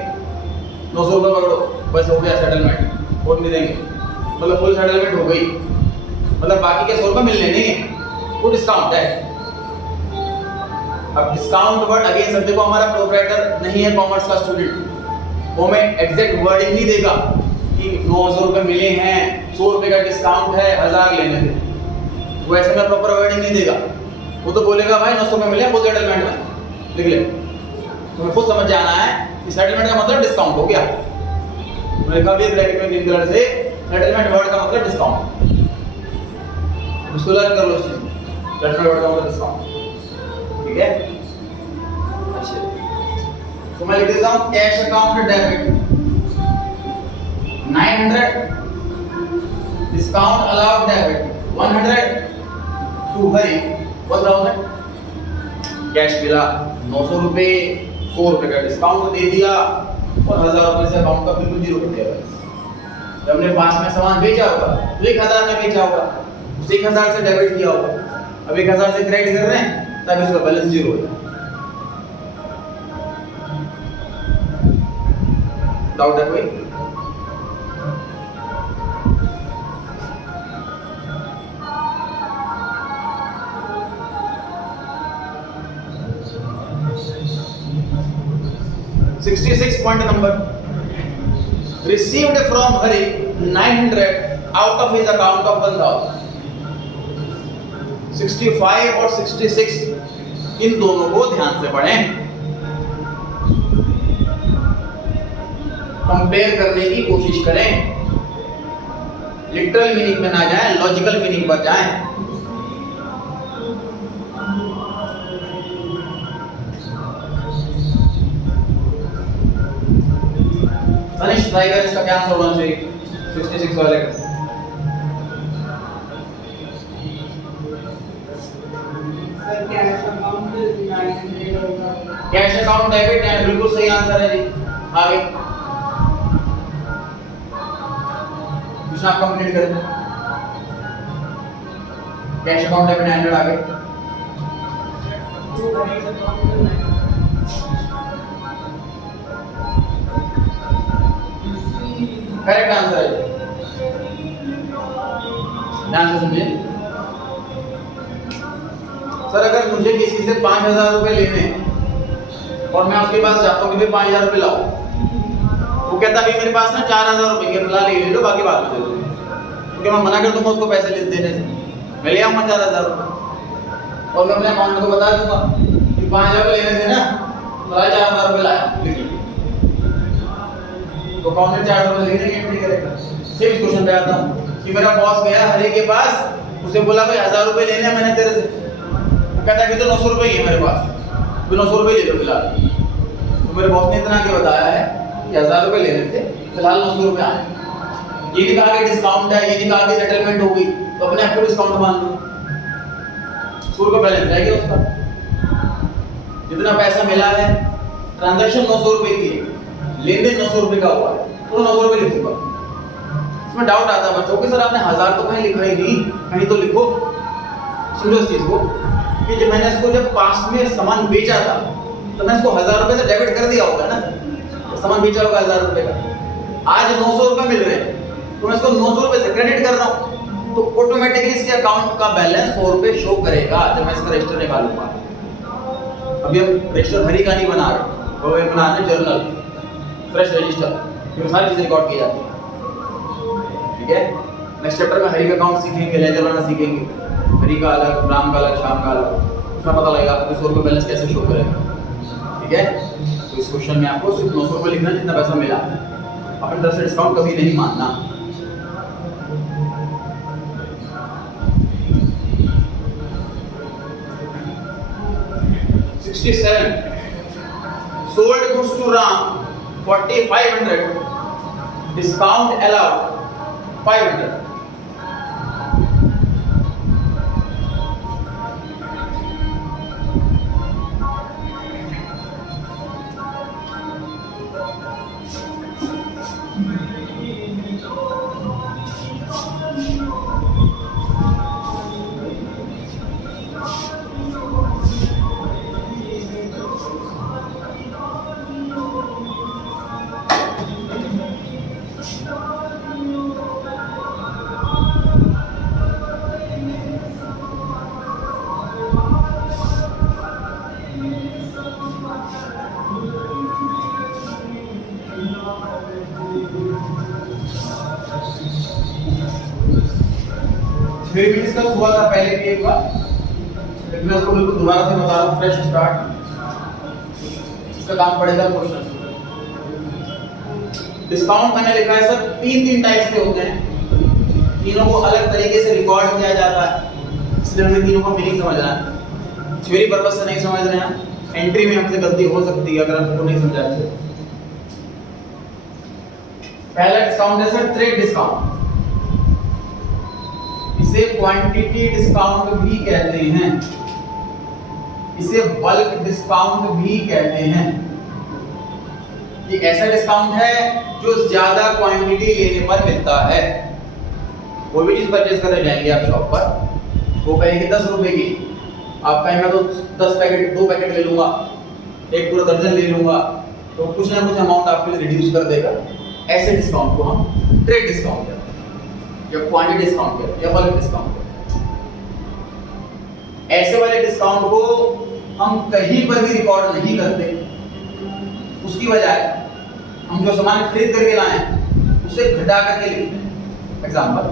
900 रुपए पकड़ो, बस हो गया सेटलमेंट, वोट नहीं देंगे, मतलब फुल सेटलमेंट हो गई, मतलब बाकी के 100 रुपए मिलने नहीं है, वो डिस्काउंट है। अब डिस्काउंट वर्ड अगेन सर देखो, हमारा प्रोप्राइटर नहीं है कॉमर्स का स्टूडेंट, वो हमें एग्जैक्ट वर्डिंग नहीं देगा कि 900 रुपए मिले हैं, 100 रुपए का डिस्काउंट है, 1000 लेने थे, वो ऐसे में प्रॉपर वर्डिंग नहीं देगा। वो तो बोलेगा भाई 900 रुपए मिले फुल सेटलमेंट में, लिख ले। तुम्हें खुद समझ जाना है कि सेटलमेंट का मतलब डिस्काउंट हो गया। मैंने लिखा भी ब्रैकेट में ग्रीन कलर से, सेटलमेंट वर्ड का मतलब डिस्काउंट। इसको लर्न कर लो इस चीज में, सेटलमेंट वर्ड का मतलब डिस्काउंट, ठीक है। अच्छा, तो मैं लिख देता हूं cash account debit 900, discount allowed debit 100 to Hari 1000। Cash मिला 900 रुपए, 100 रुपए का डिस्काउंट दे दिया और 1000 रुपए से अकाउंट का बिल्कुल जीरो कर दिया। जब हमने पास में सामान बेचा होगा तो 1000 में बेचा होगा, उस 1000 से डेबिट किया होगा, अब 1000 से क्रेडिट कर रहे हैं तब इसका बैलेंस जीरो हो जाए। डाउट है कोई? Point number received from Hari 900 out of his account of 1000। 65 और 66 इन दोनों को ध्यान से पढ़ें, कंपेयर करने की कोशिश करें, लिटरल मीनिंग में ना जाएं, लॉजिकल मीनिंग पर जाएं। तनिष्क टाइगर इसका क्या आंसर होना चाहिए 66 वाले का? कैश अकाउंट डेबिट है, बिल्कुल सही आंसर है जी। आगे क्वेश्चन आप कंप्लीट करें। कैश अकाउंट डेबिट 900 आगे करेक्ट आंसर है। ध्यान से समझिए सर, अगर मुझे किसी से 5000 रुपए लेने हैं और मैं उसके पास जाता हूँ कि भाई 5000 रुपए लाओ, वो कहता अभी मेरे पास ना 4000 रुपए के फिलहाल ये ले लो, बाकी बाद में दे दो, क्योंकि मैं मना कर दूंगा उसको पैसे देने से, मैं ले आऊंगा 4000 रुपए और मैं अपने अकाउंट को बता दूंगा कि 5000 रुपए लेने थे ना, फिलहाल 4000 रुपए लाया, लिख लो। तो अकाउंट में 4 रुपए लेने की एंट्री करेगा। सेम क्वेश्चन पे आता हूँ कि मेरा बॉस गया हरी के पास, उसे बोला भाई 1000 रुपए लेने हैं मैंने तेरे से, वो कहता कि तो 900 रुपए ही है मेरे पास, तो 900 रुपए ले लो फिलहाल। तो मेरे बॉस ने इतना आगे बताया है कि 1000 रुपए लेने थे, फिलहाल 900 रुपए आए। ये नहीं कहा कि डिस्काउंट है, ये नहीं कहा कि सेटलमेंट होगी, तो अपने आप को डिस्काउंट मान लो, स्कूल का बैलेंस रह गया उसका। जितना पैसा मिला है, ट्रांजैक्शन 900 रुपए की है, लेन देन 900 रुपए का हुआ है, तो 900 रुपए लिखूंगा। इसमें डाउट आता है बच्चों के, सर आपने 1000 तो कहीं लिखा ही नहीं, कहीं तो लिखो। समझो इस चीज को कि जब मैंने इसको जब पास्ट में सामान बेचा था, तो मैं इसको 1000 रुपए से डेबिट कर दिया होगा ना, तो सामान बेचा होगा 1000 रुपए का। आज 900 रुपए मिल रहे हैं, तो मैं इसको 900 रुपए से क्रेडिट कर रहा हूँ, तो ऑटोमेटिकली इसके अकाउंट का बैलेंस 100 रुपए शो करेगा जब मैं इसका रजिस्टर निकालूंगा। अभी हम रजिस्टर हरी का नहीं बना रहे, वो बना रहे जर्नल, फ्रेश रजिस्टर, ये सारी चीजें रिकॉर्ड की जाती है। ठीक है, नेक्स्ट चैप्टर में हरी का अकाउंट सीखेंगे, लेजर बनाना सीखेंगे, हरी का अलग, राम का अलग, श्याम का अलग, उसमें पता लगेगा आपको 100 रुपए बैलेंस कैसे शो करेगा। ठीक है, तो इस क्वेश्चन में आपको सिर्फ 900 रुपए लिखना है जितना पैसा मिला, अपनी तरफ से डिस्काउंट कभी नहीं मानना। Sold goods to Ram 4500, discount allowed 500. मेरी भी डिस्कस हुआ था पहले भी एक बार, लेकिन मैं उसको बिल्कुल दोबारा से बता रहा हूँ, फ्रेश स्टार्ट। इसका काम पड़ेगा क्वेश्चन। डिस्काउंट मैंने लिखा है सर, तीन टाइप्स के होते हैं, तीनों को अलग तरीके से रिकॉर्ड किया जाता है, इसलिए हमें तीनों का मीनिंग समझना है। थ्योरी पर्पस से नहीं समझ रहे हैं, एंट्री में हमसे गलती हो सकती है अगर हमको नहीं समझा तो। पहला डिस्काउंट है सर ट्रेड डिस्काउंट, इसे क्वांटिटी डिस्काउंट भी कहते हैं, इसे बल्क डिस्काउंट भी कहते हैं। ये ऐसा डिस्काउंट है जो ज्यादा क्वांटिटी लेने पर मिलता है। कोई भी चीज परचेज करने जाएंगे आप शॉप पर, वो कहेंगे 10 रुपए की, आप कहेंगे तो 10 पैकेट 2 पैकेट ले लूंगा, एक पूरा दर्जन ले लूंगा, तो कुछ ना कुछ अमाउंट आपके लिए रिड्यूस कर देगा। ऐसे डिस्काउंट को हम ट्रेड डिस्काउंट कहते हैं, या क्वांटिटी डिस्काउंट कहते हैं, या बल्क डिस्काउंट कहते हैं। ऐसे वाले डिस्काउंट को हम कहीं पर भी रिकॉर्ड नहीं करते, उसकी बजाय हम जो सामान खरीद करके लाए हैं उसे घटा करके लिखते हैं। एग्जांपल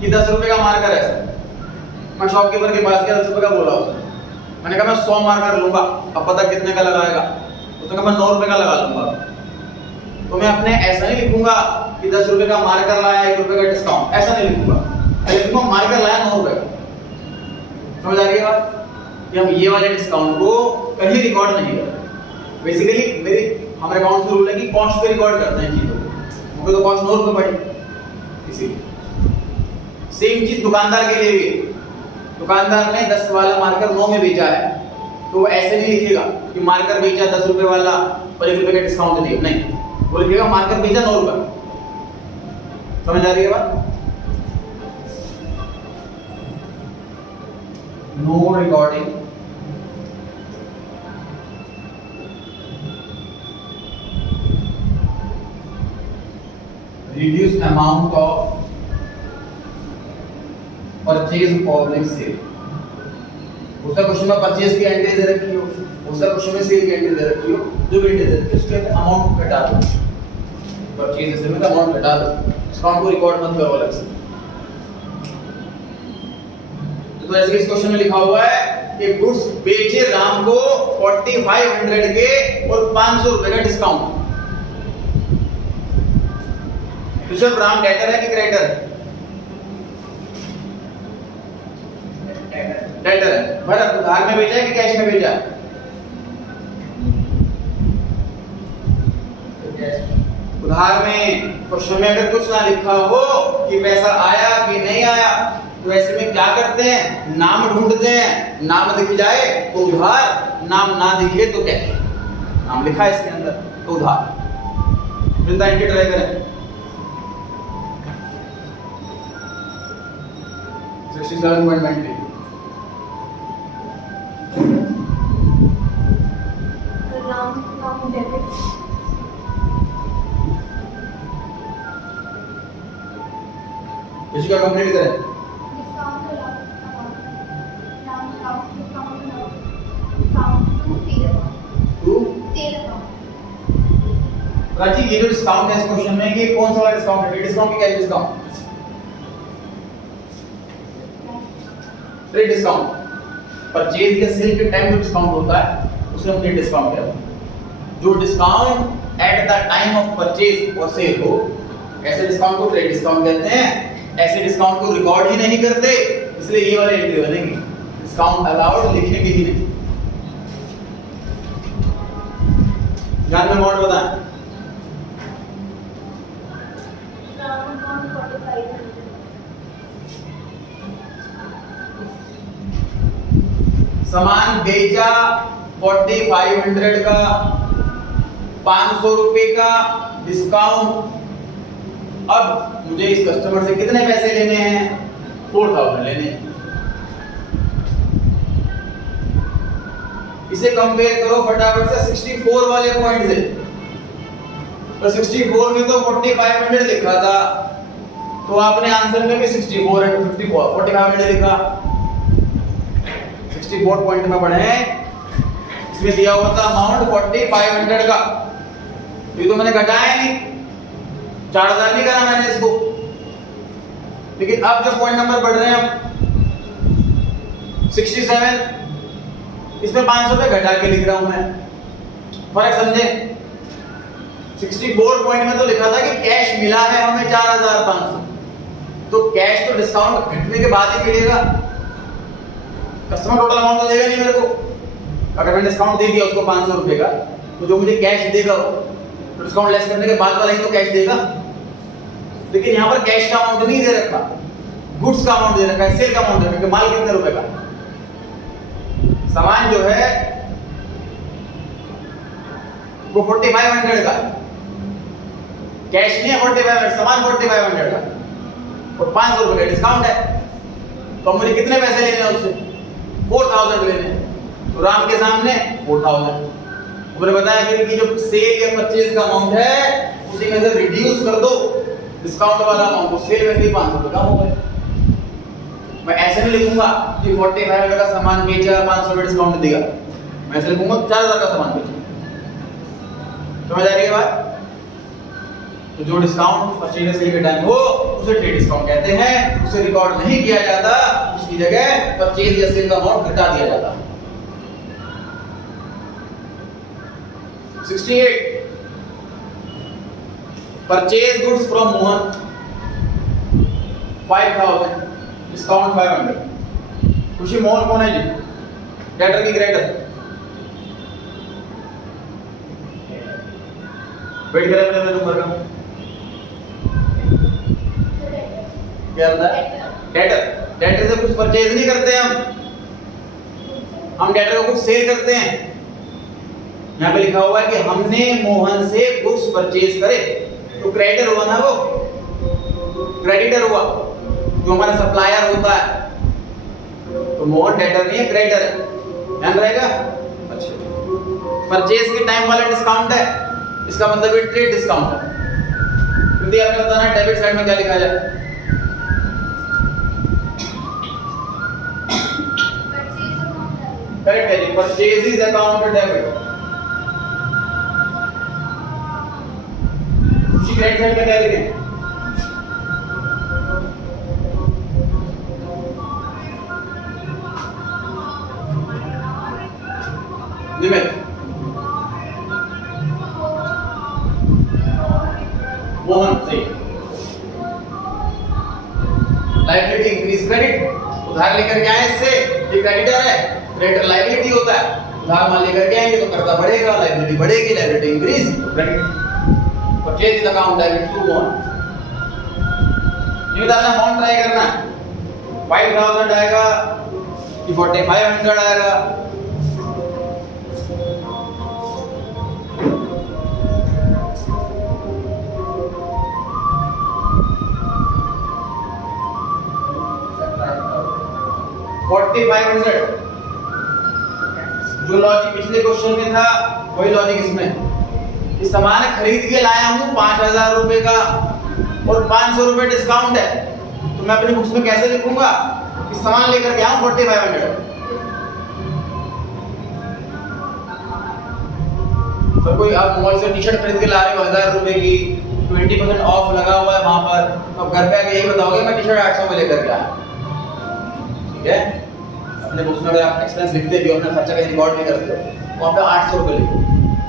कि 10 रुपए का मार्कर है सर, मैं शॉपकीपर के पास गया, 10 रुपए का बोला उसने, मैंने कहा मैं 100 मार्कर लूंगा, अब पता कितने का लगाएगा, उसने कहा मैं 9 रुपए का लगा लूंगा। तो मैं अपने ऐसा नहीं लिखूंगा कि 10 रुपए का मार्कर लाया, 1 रुपए का डिस्काउंट, ऐसा नहीं लिखूंगा, मैं लिखूंगा मार्कर लाया 9 रुपए का। समझ आ रही है बात? कि हम ये वाले डिस्काउंट को कहीं रिकॉर्ड नहीं करते। बेसिकली मेरे हमारे अकाउंट में रूल है कि कॉस्ट पे रिकॉर्ड करते हैं चीजों को, मुझे तो कॉस्ट 9 रुपए पड़ी, इसीलिए। सेम चीज दुकानदार के लिए भी, दुकानदार ने 10 वाला मार्कर 9 में बेचा है, तो वो ऐसे नहीं लिखेगा कि मार्कर बेचा 10 रुपए वाला और 1 रुपए का डिस्काउंट दिया, नहीं, वो लिखेगा मार्कर बेचा 9 रुपए। समझ आ रही है बात? No recording, reduce amount of purchase public sale। उसका क्वेश्चन में परचेज की एंट्री दे रखी हो, उसका क्वेश्चन में सेल की एंट्री दे रखी हो, जो भी एंट्री दे रखी है उसके अमाउंट घटा दो। परचेज एस्टिमेट का अमाउंट घटा दो, डिस्काउंट को रिकॉर्ड मत करो अलग से। तो ऐसे इस क्वेश्चन में लिखा हुआ है कि गुड्स बेचे राम को 4500 के और 500 रुपए का डिस्काउंट। ऋषभ, राम डेटर है कि क्रेडिटर है? डेटर है। भरत, उधार में बेचा है कि कैश में बेचा है? उधार में। क्वेश्चन में अगर कुछ ना लिखा हो कि पैसा आया कि नहीं आया, तो ऐसे में क्या करते हैं, नाम ढूंढते हैं। नाम दिख जाए तो उधार, नाम ना दिखे तो कैश। नाम लिखा है इसके अंदर तो उधार। वृंदा इनके ट्राई करें। 67.93 इसका कंप्लीट करें। राजी, ये जो डिस्काउंट है इस क्वेश्चन में, ये कौन सा वाला डिस्काउंट है? डिस्काउंट की क्या डिस्काउंट? Trade discount. परचेज या सेल के टाइम जो डिस्काउंट होता है उसे हम ट्रेड डिस्काउंट कहते हैं। जो discount at the time of purchase और सेल हो, ऐसे डिस्काउंट को ट्रेड डिस्काउंट कहते हैं। ऐसे डिस्काउंट को रिकॉर्ड ही नहीं करते, इसलिए ये वाले एंट्री बनेंगे। डिस्काउंट अलाउड लिखेंगे ही नहीं। ध्यान में अमाउंट बताएं। सामान बेचा 4500 का, 500 रुपए का डिस्काउंट। अब मुझे इस कस्टमर से कितने पैसे लेने हैं? 4000 लेने हैं। इसे कंपेयर करो फटाफट से 64 वाले पॉइंट से। तो 64 में तो 4500 लिखा था, तो आपने आंसर में भी 64 और 54 4500 लिखा। 64 पॉइंट में पढ़े, इसमें दिया हुआ था अमाउंट 4500 का। ये तो मैंने घटाया नहीं, 4000 नहीं करा मैंने इसको। लेकिन अब जो पॉइंट नंबर बढ़ रहे हैं हम 67, इसमें 500 रुपए घटा के लिख रहा हूं मैं। फर्क समझे? 64 पॉइंट में तो लिखा था कि कैश मिला है हमें 4500, तो कैश तो डिस्काउंट घटने के बाद ही मिलेगा। कस्टमर टोटल अमाउंट तो देगा नहीं मेरे को। अगर मैंने डिस्काउंट दे दिया उसको 500 रुपए का, तो जो मुझे कैश देगा तो डिस्काउंट लेस करने के बाद वाला ही तो कैश देगा। लेकिन यहाँ पर कैश का अमाउंट नहीं दे रखा, गुड्स का अमाउंट दे रखा है, सेल का अमाउंट दे रखा है। माल कितने रुपए का? सामान जो है वो 4500 का, कैश नहीं है 4500, सामान 4500 का और 500 रुपए का डिस्काउंट है। तो मुझे कितने पैसे लेने हैं उससे? 4000 लेने हैं। तो राम के सामने 4000। मैंने बताया कि जो सेल या परचेज का अमाउंट है उसी में से रिड्यूस कर दो डिस्काउंट वाला अमाउंट, तो सेल में से 500 रुपए कम हो गए। मैं ऐसे नहीं लिखूंगा कि 4500 का सामान बेचा 500 रुपए डिस्काउंट देगा, मैं ऐसे लिखूंगा 4000 का सामान बेचा। समझ आ रही है बात? तो जो डिस्काउंट परचेज सेल के टाइम हो उसे ट्रेड डिस्काउंट कहते हैं। उसे रिकॉर्ड नहीं किया जाता, उसकी जगह परचेज या सेल का अमाउंट घटा दिया जाता। 68 purchase goods from Mohan 5000, discount 500। खुशी, मोहन कौन है जी? डेटर की क्रेडिटर? वेट करें अपने नंबर का क्या होता है? डेटर। डेटर से कुछ परचेज नहीं करते हम डेटर को कुछ सेल करते हैं। यहाँ पे लिखा हुआ है कि हमने मोहन से गुड्स परचेज करे, तो क्रेडिटर हुआ ना, वो क्रेडिटर हुआ जो हमारा सप्लायर होता है। तो मोहन डेटर नहीं है, क्रेडिटर है। ध्यान रहेगा? अच्छा, परचेज के टाइम वाला डिस्काउंट है, इसका मतलब ये ट्रेड डिस्काउंट है। क्योंकि आपने बताना है डेबिट साइड में क्या लिखा जाए। करेक्ट है जी, परचेज इज अकाउंट डेबिट। इसकी राइट साइड में क्या लिखें? लिमिट मोहन सही। लायबिलिटी इंक्रीज क्रेडिट, उधार लेकर के आए इससे, ये क्रेडिटर है, क्रेडिटर लायबिलिटी होता है, उधार मान लेकर के आएंगे तो कर्जा बढ़ेगा, लायबिलिटी बढ़ेगी, liability increase credit. Purchase is account liability to Mohan. ये बताना अमाउंट ट्राई करना, 5000 आएगा कि 4500 आएगा। जो लॉजिक पिछले क्वेश्चन में था वही लॉजिक इसमें। इस सामान खरीद के लाया हूं 5000 रुपए का और 500 रुपए डिस्काउंट है, तो मैं अपनी बुक्स में कैसे लिखूंगा कि सामान लेकर के आऊं 4500। तो कोई आप मॉल से टी शर्ट खरीद के ला रहे हो 1000 रुपए की, 20% ऑफ लगा हुआ है वहां पर, अब घर पे आके यही बताओगे मैं टी शर्ट 800 में लेकर के आया। ठीक है, अपने बुक्स में अगर आप एक्सपेंस लिखते भी हो, अपना खर्चा कहीं रिकॉर्ड नहीं करते हो, वहाँ पे 800 रुपये लिखो।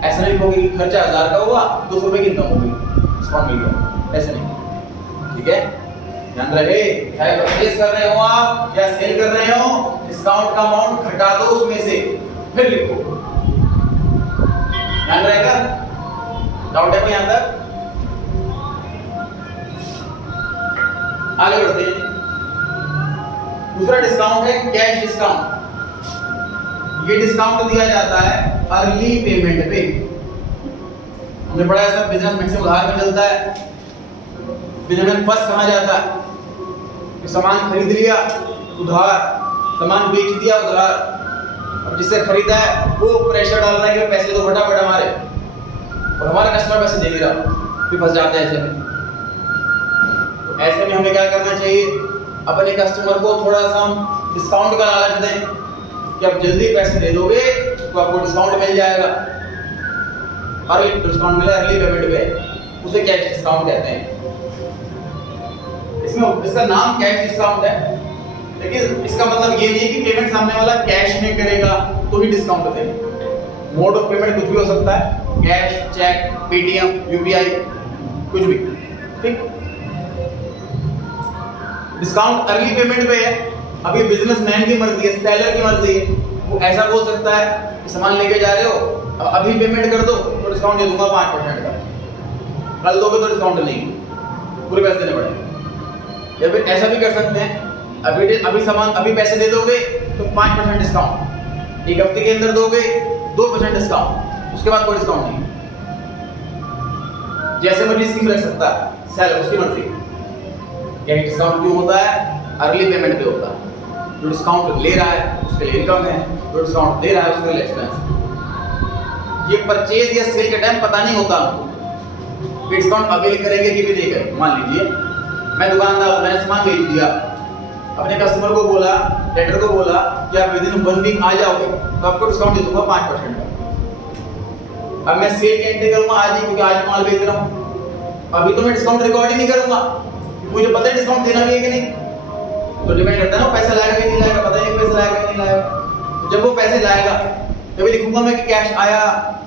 ऐसा नहीं लिखोगे कि खर्चा 1000 का हुआ, 200 रुपये की इनकम होगी, डिस्काउंट मिल गया, ऐसे नहीं। ठीक है, ध्यान रहे, चाहे परचेज कर रहे हो आप या सेल कर रहे हो, डिस्काउंट का अमाउंट घटा दो उसमें से, फिर लिखो। ध्यान रहेगा? डाउट है कोई यहाँ तक? आगे बढ़ते हैं। दूसरा डिस्काउंट है कैश डिस्काउंट। ये डिस्काउंट दिया जाता है अर्ली पेमेंट पे। हमने पढ़ा है सब बिजनेस मैक्सिमम उधार में चलता है। बिजनेस फर्स्ट कहाँ जाता है? सामान खरीद लिया उधार, सामान बेच दिया उधार, अब जिससे खरीदा है वो प्रेशर डाल रहा है कि पैसे दो फटाफट हमारे, और हमारा कस्टमर पैसे दे नहीं रहा, फिर फंस जाते हैं ऐसे में। तो ऐसे में हमें क्या करना चाहिए? अपने कस्टमर को थोड़ा सा हम डिस्काउंट का लालच दें कि आप जल्दी पैसे दे दोगे तो आपको डिस्काउंट मिल जाएगा। अर्ली डिस्काउंट मिला अर्ली पेमेंट पे, उसे कैश डिस्काउंट कहते हैं। इसमें इसका नाम कैश डिस्काउंट है, लेकिन इसका मतलब ये नहीं कि पेमेंट सामने वाला कैश में करेगा तो ही डिस्काउंट देंगे। मोड ऑफ पेमेंट कुछ भी हो सकता है, कैश, चेक, पेटीएम, यूपीआई, कुछ भी। ठीक, डिस्काउंट अर्ली पेमेंट पे है। अब ये बिजनेसमैन की मर्जी है, सेलर की मर्जी है, वो ऐसा बोल सकता है कि सामान लेके जा रहे हो, अब अभी पेमेंट कर दो तो डिस्काउंट दे दूंगा 5% का, कल दोगे तो डिस्काउंट नहीं, पूरे पैसे देने पड़ेंगे। या फिर ऐसा भी कर सकते हैं, अभी सामान अभी पैसे दे दोगे तो 5% डिस्काउंट, एक हफ्ते के अंदर दोगे 2% डिस्काउंट, उसके बाद कोई डिस्काउंट नहीं। जैसे मर्जी स्कीम रख सकता है सेलर, उसकी मर्जी। क्या डिस्काउंट क्यों होता है? अर्ली पेमेंट पे होता है। जो डिस्काउंट ले रहा है उसके लिए इनकम है, जो डिस्काउंट दे रहा है उसके लिए एक्सपेंस है। ये परचेज या सेल के टाइम पता नहीं होता हमको कि डिस्काउंट अवेल करेंगे कि भी देंगे। मान लीजिए मैं दुकानदार, मैंने सामान बेच दिया, अपने कस्टमर को बोला, लेटर को बोला कि आप विद इन 1 वीक आ जाओगे तो आपको डिस्काउंट दे दूंगा 5% का। अब मैं सेल की एंट्री करूंगा आज ही, क्योंकि आज माल बेच रहा हूं, अभी तो मैं डिस्काउंट रिकॉर्ड ही नहीं करूंगा, मुझे पता है डिस्काउंट देना भी है कि नहीं। तो डिपेंड करता है ना पैसा लाएगा कि नहीं लाएगा, पता नहीं पैसा लाएगा कि नहीं लाएगा। तो जब वो पैसे लाएगा तभी लिखूंगा मैं कि कैश आया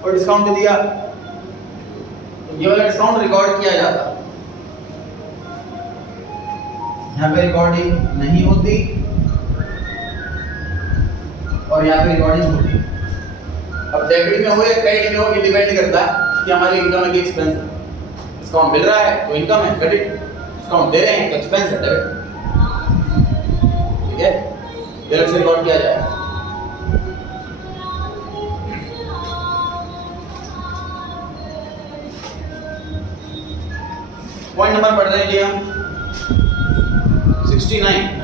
और डिस्काउंट दे दिया, तो ये वाला डिस्काउंट रिकॉर्ड किया जाता। यहाँ पे रिकॉर्डिंग नहीं होती और यहाँ पे रिकॉर्डिंग होती। अब डेबिट में हो या क्रेडिट में हो, ये डिपेंड करता है कि हमारी इनकम है कि एक्सपेंस है। डिस्काउंट मिल रहा है तो इनकम है, क्रेडिट डिस्काउंट दे रहे हैं तो एक्सपेंस है, डेबिट। ठीक है, ये अलग से रिकॉर्ड किया जाएगा। पॉइंट नंबर पढ़ रहे हैं जी हम 69।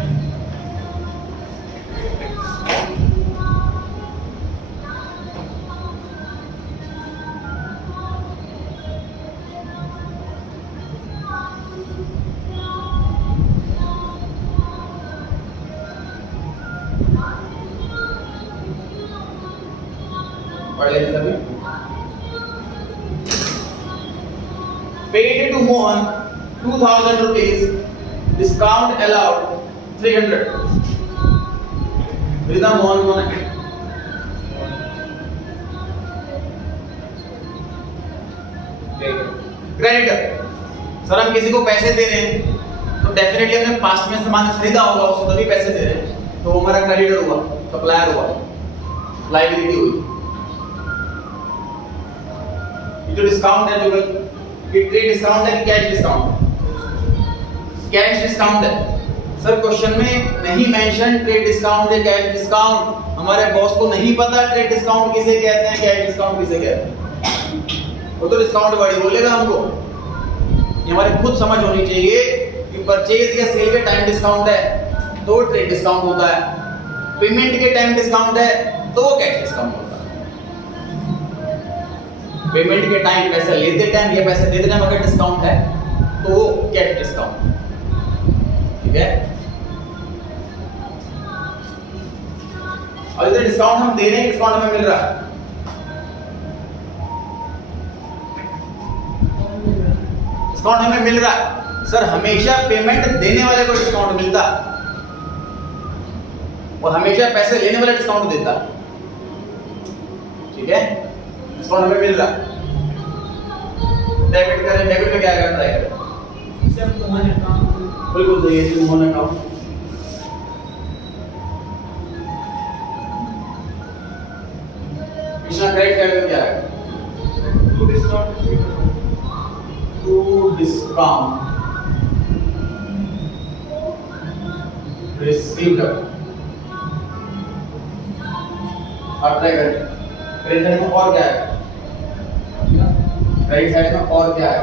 पढ़ लेते सभी। Paid to Mohan 2000 rupees, discount allowed 300। Rida Mohan कौन है? क्रेडिटर। सर हम किसी को पैसे दे रहे हैं तो डेफिनेटली हमने पास्ट में सामान खरीदा होगा, उसको तभी पैसे दे रहे हैं, तो वो हमारा क्रेडिटर हुआ, सप्लायर हुआ, लायबिलिटी हुई। ये जो डिस्काउंट है, जो ये ट्रेड डिस्काउंट है कि कैश डिस्काउंट? कैश डिस्काउंट है। सर क्वेश्चन में नहीं मेंशन ट्रेड डिस्काउंट है कैश डिस्काउंट, हमारे बॉस को नहीं पता ट्रेड डिस्काउंट किसे कहते हैं, कैश डिस्काउंट किसे कहते हैं। वो तो डिस्काउंट वर्ड बोलेगा हमको। ये हमारे खुद समझ होनी चाहिए कि परचेज या सेल के टाइम डिस्काउंट है तो ट्रेड डिस्काउंट होता है, पेमेंट के टाइम डिस्काउंट है तो वो कैश डिस्काउंट होता है। पेमेंट के टाइम, पैसे लेते टाइम या पैसे देते टाइम अगर डिस्काउंट है तो वो कैश डिस्काउंट, ठीक है। और इधर डिस्काउंट हम दे रहे हैं, डिस्काउंट हमें मिल रहा है, डिस्काउंट हमें मिल रहा है। सर हमेशा पेमेंट देने वाले को डिस्काउंट मिलता और हमेशा पैसे लेने वाला डिस्काउंट देता, ठीक है। डिस्काउंट हमें मिल रहा है। डेबिट करें, डेबिट में क्या करना ट्राई करें? सर मोहन अकाउंट बिल्कुल सही है, मोहन अकाउंट। पिछला करेक्ट क्या क्या है? To discount to discount received. अब ट्राई करें, क्रेडिट साइड में और क्या है? क्रेडिट साइड में और क्या है?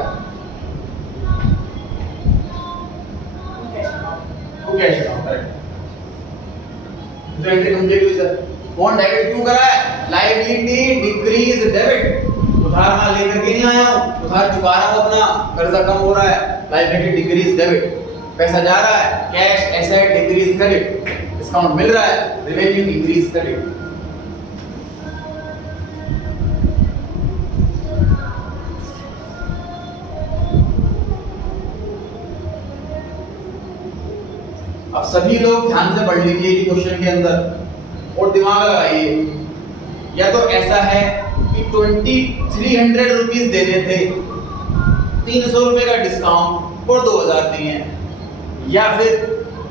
To cash account, correct. तो एंट्री कंप्लीट हुई सर। कौन डेबिट क्यों करा है? Liability decrease debit. उधार माल लेकर के नहीं आया हूं, उधार चुका रहा हूं, अपना कर्जा कम हो रहा है, लायबिलिटी डिक्रीज डेबिट। पैसा जा रहा है, cash asset decrease credit, discount मिल रहा है, रेवेन्यू इंक्रीज क्रेडिट। अब सभी लोग ध्यान से पढ़ लीजिए क्वेश्चन के अंदर और दिमाग लगाइए। या तो ऐसा है कि 2300 रुपीस देने थे, 300 रुपए का डिस्काउंट और 2000 दिए हैं, या फिर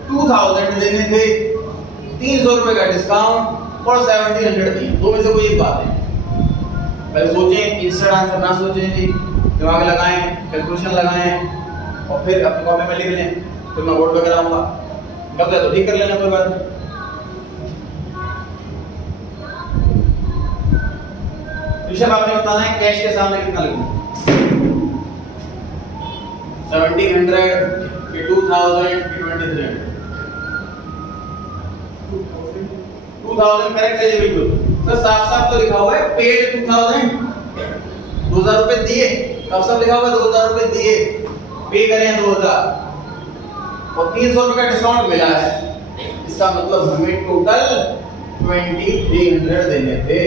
2000 देने थे, 300 रुपए का डिस्काउंट और 1700 दिए। दो में से कोई एक बात है। पहले सोचें, इंस्टेंट आंसर ना सोचें जी, दिमाग लगाएं, कैलकुलेशन लगाएं और फिर अपनी कॉपी में लिख लें, फिर मैं बोर्ड पे कराऊंगा। कब तो ठीक कर लेना, कोई बात नहीं। ऋषभ आपने बताना है कैश के सामने कितना लिखना? 1700 कि 2000 कि 2300? 2000 करेक्ट है जी, बिल्कुल। सर साफ साफ तो लिखा हुआ है पेड 2000, 2000 रुपए दिए, साफ साफ लिखा हुआ है 2000 रुपए दिए, पे करें 2000 और 300 रुपए का डिस्काउंट मिला है। इसका मतलब हमें टोटल 2300 देने थे।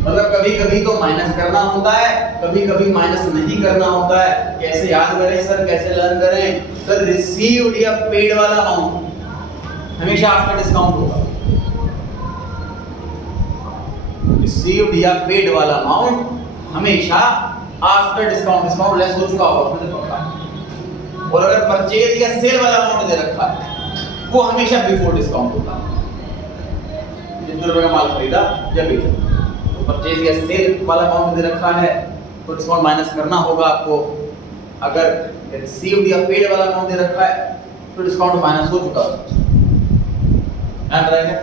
मतलब कभी कभी तो माइनस करना होता है, कभी कभी माइनस नहीं करना होता है। कैसे याद करें सर, कैसे लर्न करें सर? रिसीव्ड या पेड वाला अमाउंट हमेशा आफ्टर डिस्काउंट होगा। रिसीव्ड या पेड वाला अमाउंट हमेशा आफ्टर डिस्काउंट, डिस्काउंट लेस हो चुका होगा उसमें से पक्का। और अगर परचेज या सेल वाला अमाउंट दे रखा है वो हमेशा बिफोर डिस्काउंट होता है। जितने रुपए का माल खरीदा या बेचा, तो परचेज या सेल वाला अमाउंट दे रखा है तो डिस्काउंट माइनस करना होगा आपको। अगर रिसीव्ड या पेड वाला अमाउंट दे रखा है तो डिस्काउंट माइनस हो चुका है। ध्यान रखें।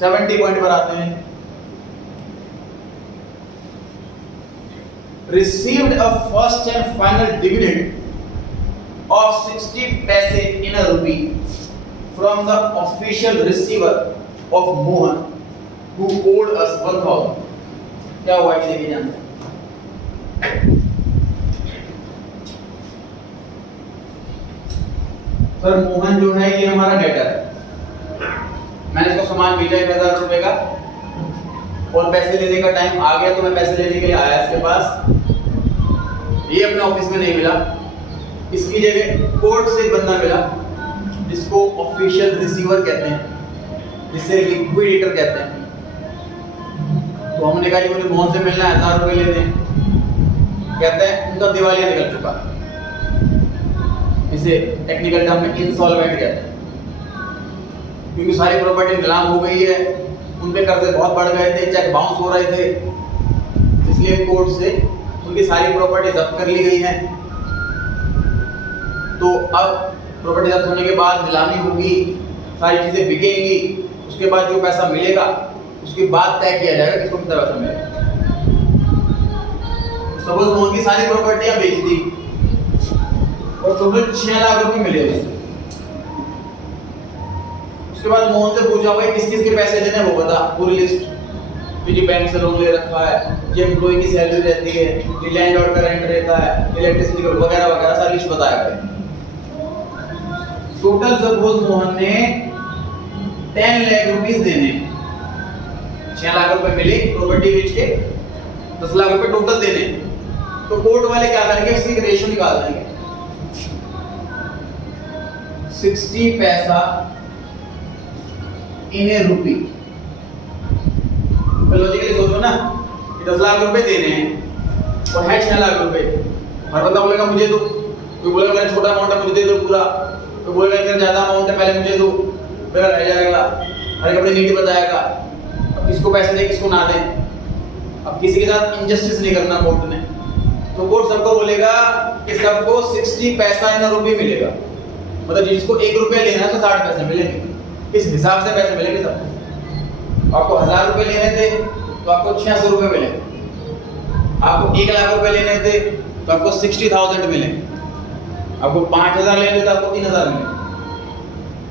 सेवेंटी पॉइंट पर आते हैं। Received a first and final dividend of 60 paise in a rupee from the official receiver of Mohan who owed us 1000. क्या हुआ ये देखिए जानते हैं। सर मोहन जो है ये हमारा डेटर है, मैंने इसको सामान बेचा 1000 रुपए का, और पैसे लेने का टाइम आ गया तो मैं पैसे लेने के लिए आया इसके पास, ये अपने ऑफिस में नहीं मिला, इसकी जगह कोर्ट से एक बंदा मिला जिसको ऑफिशियल रिसीवर कहते हैं, जिसे लिक्विडेटर कहते हैं। तो हमने कहा कि मुझे मोहन से मिलना है, 1000 रुपये लेने। कहते हैं उनका दिवालिया निकल चुका, इसे टेक्निकल टर्म में इंसॉल्वेंट कहते हैं, क्योंकि सारी प्रॉपर्टी नीलाम हो गई है, उन पे कर्जे बहुत बढ़ गए थे, चेक बाउंस हो रहे थे, इसलिए कोर्ट से उनकी सारी प्रॉपर्टी जब्त कर ली गई है। तो अब प्रॉपर्टी जब्त होने के बाद नीलामी होगी, सारी चीजें बिकेंगी, उसके बाद जो पैसा मिलेगा उसके बाद तय किया जाएगा किसको कितना पैसा मिलेगा। सपोज मोहन की सारी प्रॉपर्टियां बेच दी और टोटल 6 लाख रुपए मिले उससे। उसके बाद मोहन से पूछा भाई किस किस के पैसे देने हैं वो बता, पूरी लिस्ट, जी बैंक से लोन ले रखा है, ये एम्प्लॉय की सैलरी रहती है, ये लैंडलॉर्ड का रेंट रहता है, इलेक्ट्रिसिटी का वगैरह वगैरह सारी लिस्ट बताया गया। टोटल सपोज मोहन ने 10 लाख रुपीस देने, 6 लाख रुपए मिले प्रॉपर्टी बेच के, 10 लाख रुपए टोटल देने। तो कोर्ट वाले क्या करेंगे, इसकी रेशियो निकाल देंगे, 60 पैसा इन ए रुपी। लॉजिकली सोचो ना कि 10 लाख रुपए देने हैं और है 6 लाख रुपए, हर बंदा बोलेगा मुझे दो, कोई बोलेगा मेरा छोटा अमाउंट है मुझे दे दो पूरा, कोई बोलेगा मेरा ज्यादा अमाउंट है पहले मुझे दो, मेरा रह जाएगा, हर अपनी नीति बताएगा। अब किसको पैसे दे किसको ना दे, अब किसी के साथ इनजस्टिस नहीं करना कोर्ट ने, तो कोर्ट सबको बोलेगा कि सबको 60 पैसा इन रुपये मिलेगा, मतलब जिसको 1 रुपया लेना है तो 60 पैसे मिलेंगे, इस हिसाब से पैसे मिलेंगे सबको। आपको 1000 रुपए लेने थे तो आपको 600 रुपए मिले, आपको 1 लाख रुपए लेने थे तो आपको 60,000 मिले, आपको 5000 लेने थे तो आपको 3000 मिले,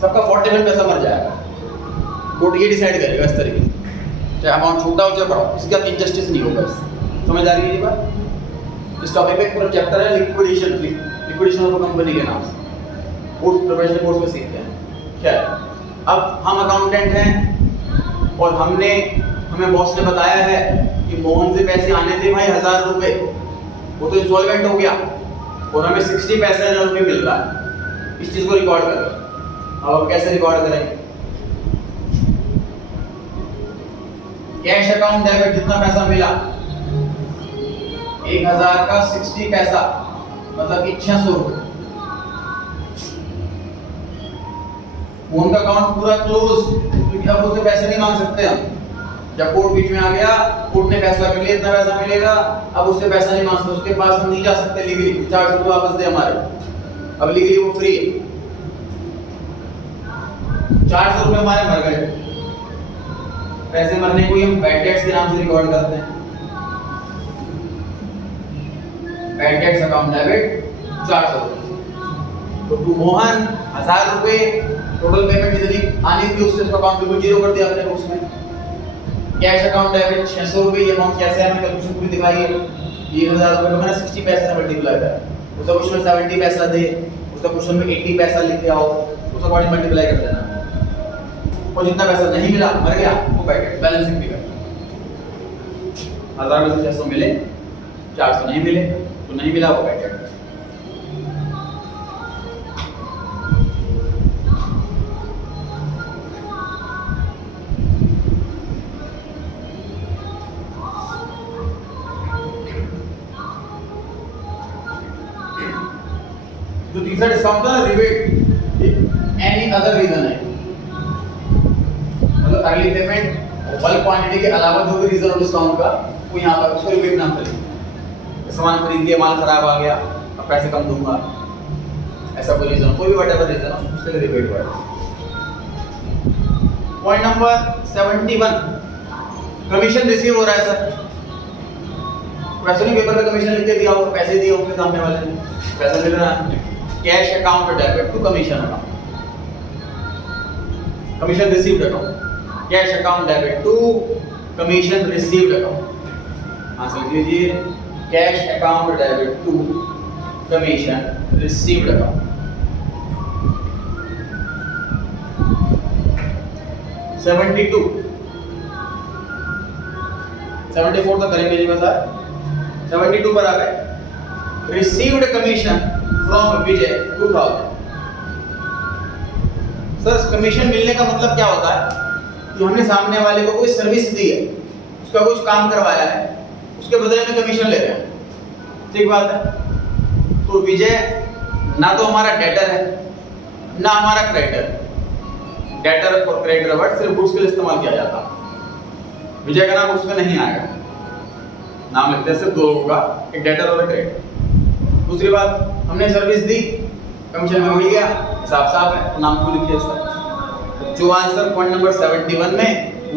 सबका 40% पैसा मर जाएगा। कोर्ट ये डिसाइड करेगा इस तरीके से, चाहे अमाउंट छोटा हो चाहे बड़ा हो, इसका इनजस्टिस नहीं होगा। इससे समझ आ रही है ये बात। इस टॉपिक पे पूरा चैप्टर है लिक्विडेशन, लिक्विडेशन ऑफ कंपनी के नाम से, कोर्स प्रोफेशनल कोर्स में सीखते हैं। खैर अब हम अकाउंटेंट हैं और हमें बॉस ने बताया है कि मोहन से पैसे आने थे भाई 1000 रुपए, वो तो इंसॉल्वेंट हो गया और हमें 60 पैसे इन रुपये मिल रहा है, इस चीज को रिकॉर्ड करें। अब कैसे रिकॉर्ड करेंगे, कैश अकाउंट डेबिट जितना पैसा मिला 1000 का 60 पैसा मतलब कि 600 रुपए, मोहन का अकाउंट पूरा क्लोज, क्योंकि अब उससे पैसे नहीं मांग सकते हम। जब कोर्ट बीच में आ गया, कोर्ट ने फैसला कर लिया इतना पैसा मिलेगा, अब उससे पैसा नहीं मांग सकते, उसके पास हम नहीं जा सकते लीगली, 400 रुपये वापस दे हमारे, अब लीगली वो फ्री है। 400 रुपये हमारे मर गए, पैसे मरने को ही हम बैड डेट्स के नाम से रिकॉर्ड करते हैं। बैड डेट्स अकाउंट डेबिट 400 रुपये, तो टू मोहन 1000 रुपये टोटल पेमेंट जितनी आनी थी उससे उसका अकाउंट बिल्कुल जीरो कर दिया अपने बुक्स में। कैश अकाउंट डेबिट 600 रुपये, ये अमाउंट कैसे है हमें कैलकुलेशन पूरी दिखाई है। 1000 रुपये को मैंने 60 पैसे से मल्टीप्लाई करा, उसका क्वेश्चन में 70 पैसा दे, उसका क्वेश्चन में 80 पैसा लिख के आओ, उसका अकॉर्डिंग मल्टीप्लाई कर देना, और जितना पैसा नहीं मिला मर गया वो बैलेंसिंग भी कर। 1000 में से 600 मिले, 400 नहीं मिले, तो नहीं मिला वो बैठ। जो तीसरा डिस्काउंट था रिबेट, एनी अदर रीजन है, मतलब अर्ली पेमेंट बल्क क्वांटिटी के अलावा जो भी रीजन हो डिस्काउंट का वो यहाँ पर उसको रिबेट नाम करेंगे। सामान खरीद लिया, माल खराब आ गया, अब पैसे कम दूंगा, ऐसा कोई रीजन, कोई भी व्हाटएवर रीजन हो उसके लिए rebate word. Point number 71, commission receive हो रहा है सर, वैसे नहीं पेपर पे कमीशन लिख के दिया होगा, पैसे दिए होंगे सामने वाले ने, पैसा मिल रहा है। Cash account debit to commission account, commission received account, cash account debit to commission received account. Answer लिख लीजिए, cash account debit to commission received account. 72, 74 तक करेंगे जी बस। 72 पर आ गए। Received commission from Vijay 2000। Sir commission मिलने का मतलब क्या होता है कि हमने सामने वाले को कोई सर्विस दी है, उसका कुछ काम करवाया है, उसके बदले में कमीशन ले रहे हैं। ठीक बात है। तो विजय ना तो हमारा डेटर है ना हमारा क्रेडिटर। डेटर और क्रेडिटर वर्ड सिर्फ गुड्स के लिए इस्तेमाल किया जाता है। विजय का नाम उसमें नहीं आएगा, नाम लिखते हैं सिर्फ दो होगा, एक डेटर और एक क्रेडिटर। दूसरी बात, हमने सर्विस दी, कमीशन में मिल गया, हिसाब साफ है, नाम क्यों लिखिए सर। जो आंसर पॉइंट नंबर 71 में,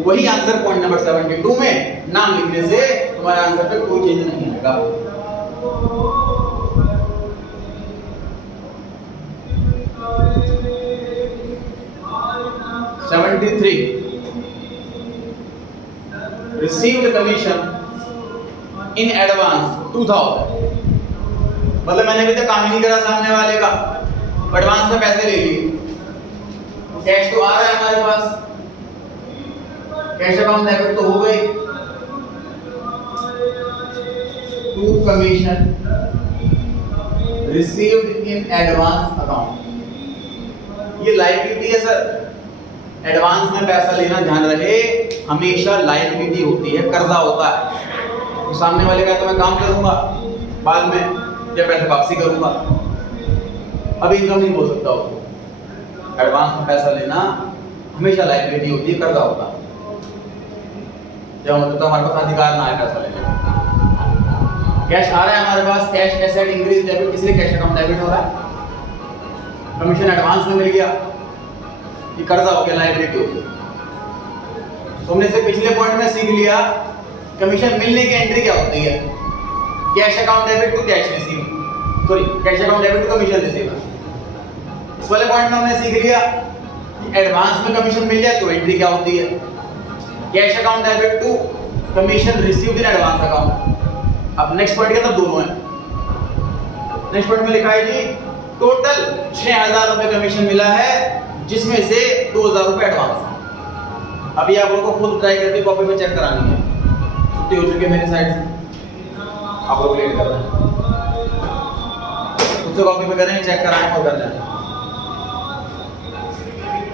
वही आंसर पॉइंट नंबर 72 में नाम लिखने से तुम्हारे आंसर पे कोई चेंज नहीं आएगा। Received commission in advance 2000। मतलब मैंने अभी तक काम ही नहीं करा सामने वाले का, एडवांस में पैसे ले लिए। कैश तो आ रहा है हमारे पास, कैश अकाउंट डेबिट तो हो गई। To commission received in advance account, ये लायबिलिटी है सर। एडवांस में पैसा लेना, ध्यान रहे, हमेशा लायबिलिटी होती है, कर्जा होता है। तो सामने वाले का तो मैं काम करूंगा, बाद में जब पैसे वापसी करूंगा, अभी इनकम नहीं हो सकता उसको। एडवांस में पैसा लेना हमेशा लायबिलिटी होती है, कर्जा होता है। जब मतलब तो हमारे पास अधिकार ना है पैसा लेने का। कैश आ रहा है हमारे पास, कैश एसेट इंक्रीज डेबिट, इसलिए कैश अकाउंट डेबिट हो रहा है। कमीशन एडवांस में मिल गया, ये कर्जा हो गया, लायबिलिटी हो गई। तुमने से पिछले पॉइंट में सीख लिया कमीशन मिलने की एंट्री क्या होती है। Cash account debit to cash receive, sorry cash account debit to commission receive. इस वाले पॉइंट में हमने सीख लिया कि एडवांस में कमीशन मिल जाए तो एंट्री क्या होती है, cash account debit to commission received in advance account. अब नेक्स्ट पॉइंट के अंदर दोनों है। नेक्स्ट पॉइंट में लिखा है जी टोटल 6000 रुपए कमीशन मिला है, जिसमें से 2000 रुपए एडवांस। अभी आप लोगों को खुद ट्राई करके कॉपी में चेक करानी है। छुट्टी हो चुकी है मेरी साइड से, आप लोग लेट कर रहे हैं, खुद से कॉपी में करें, चेक कराएं और कर लें।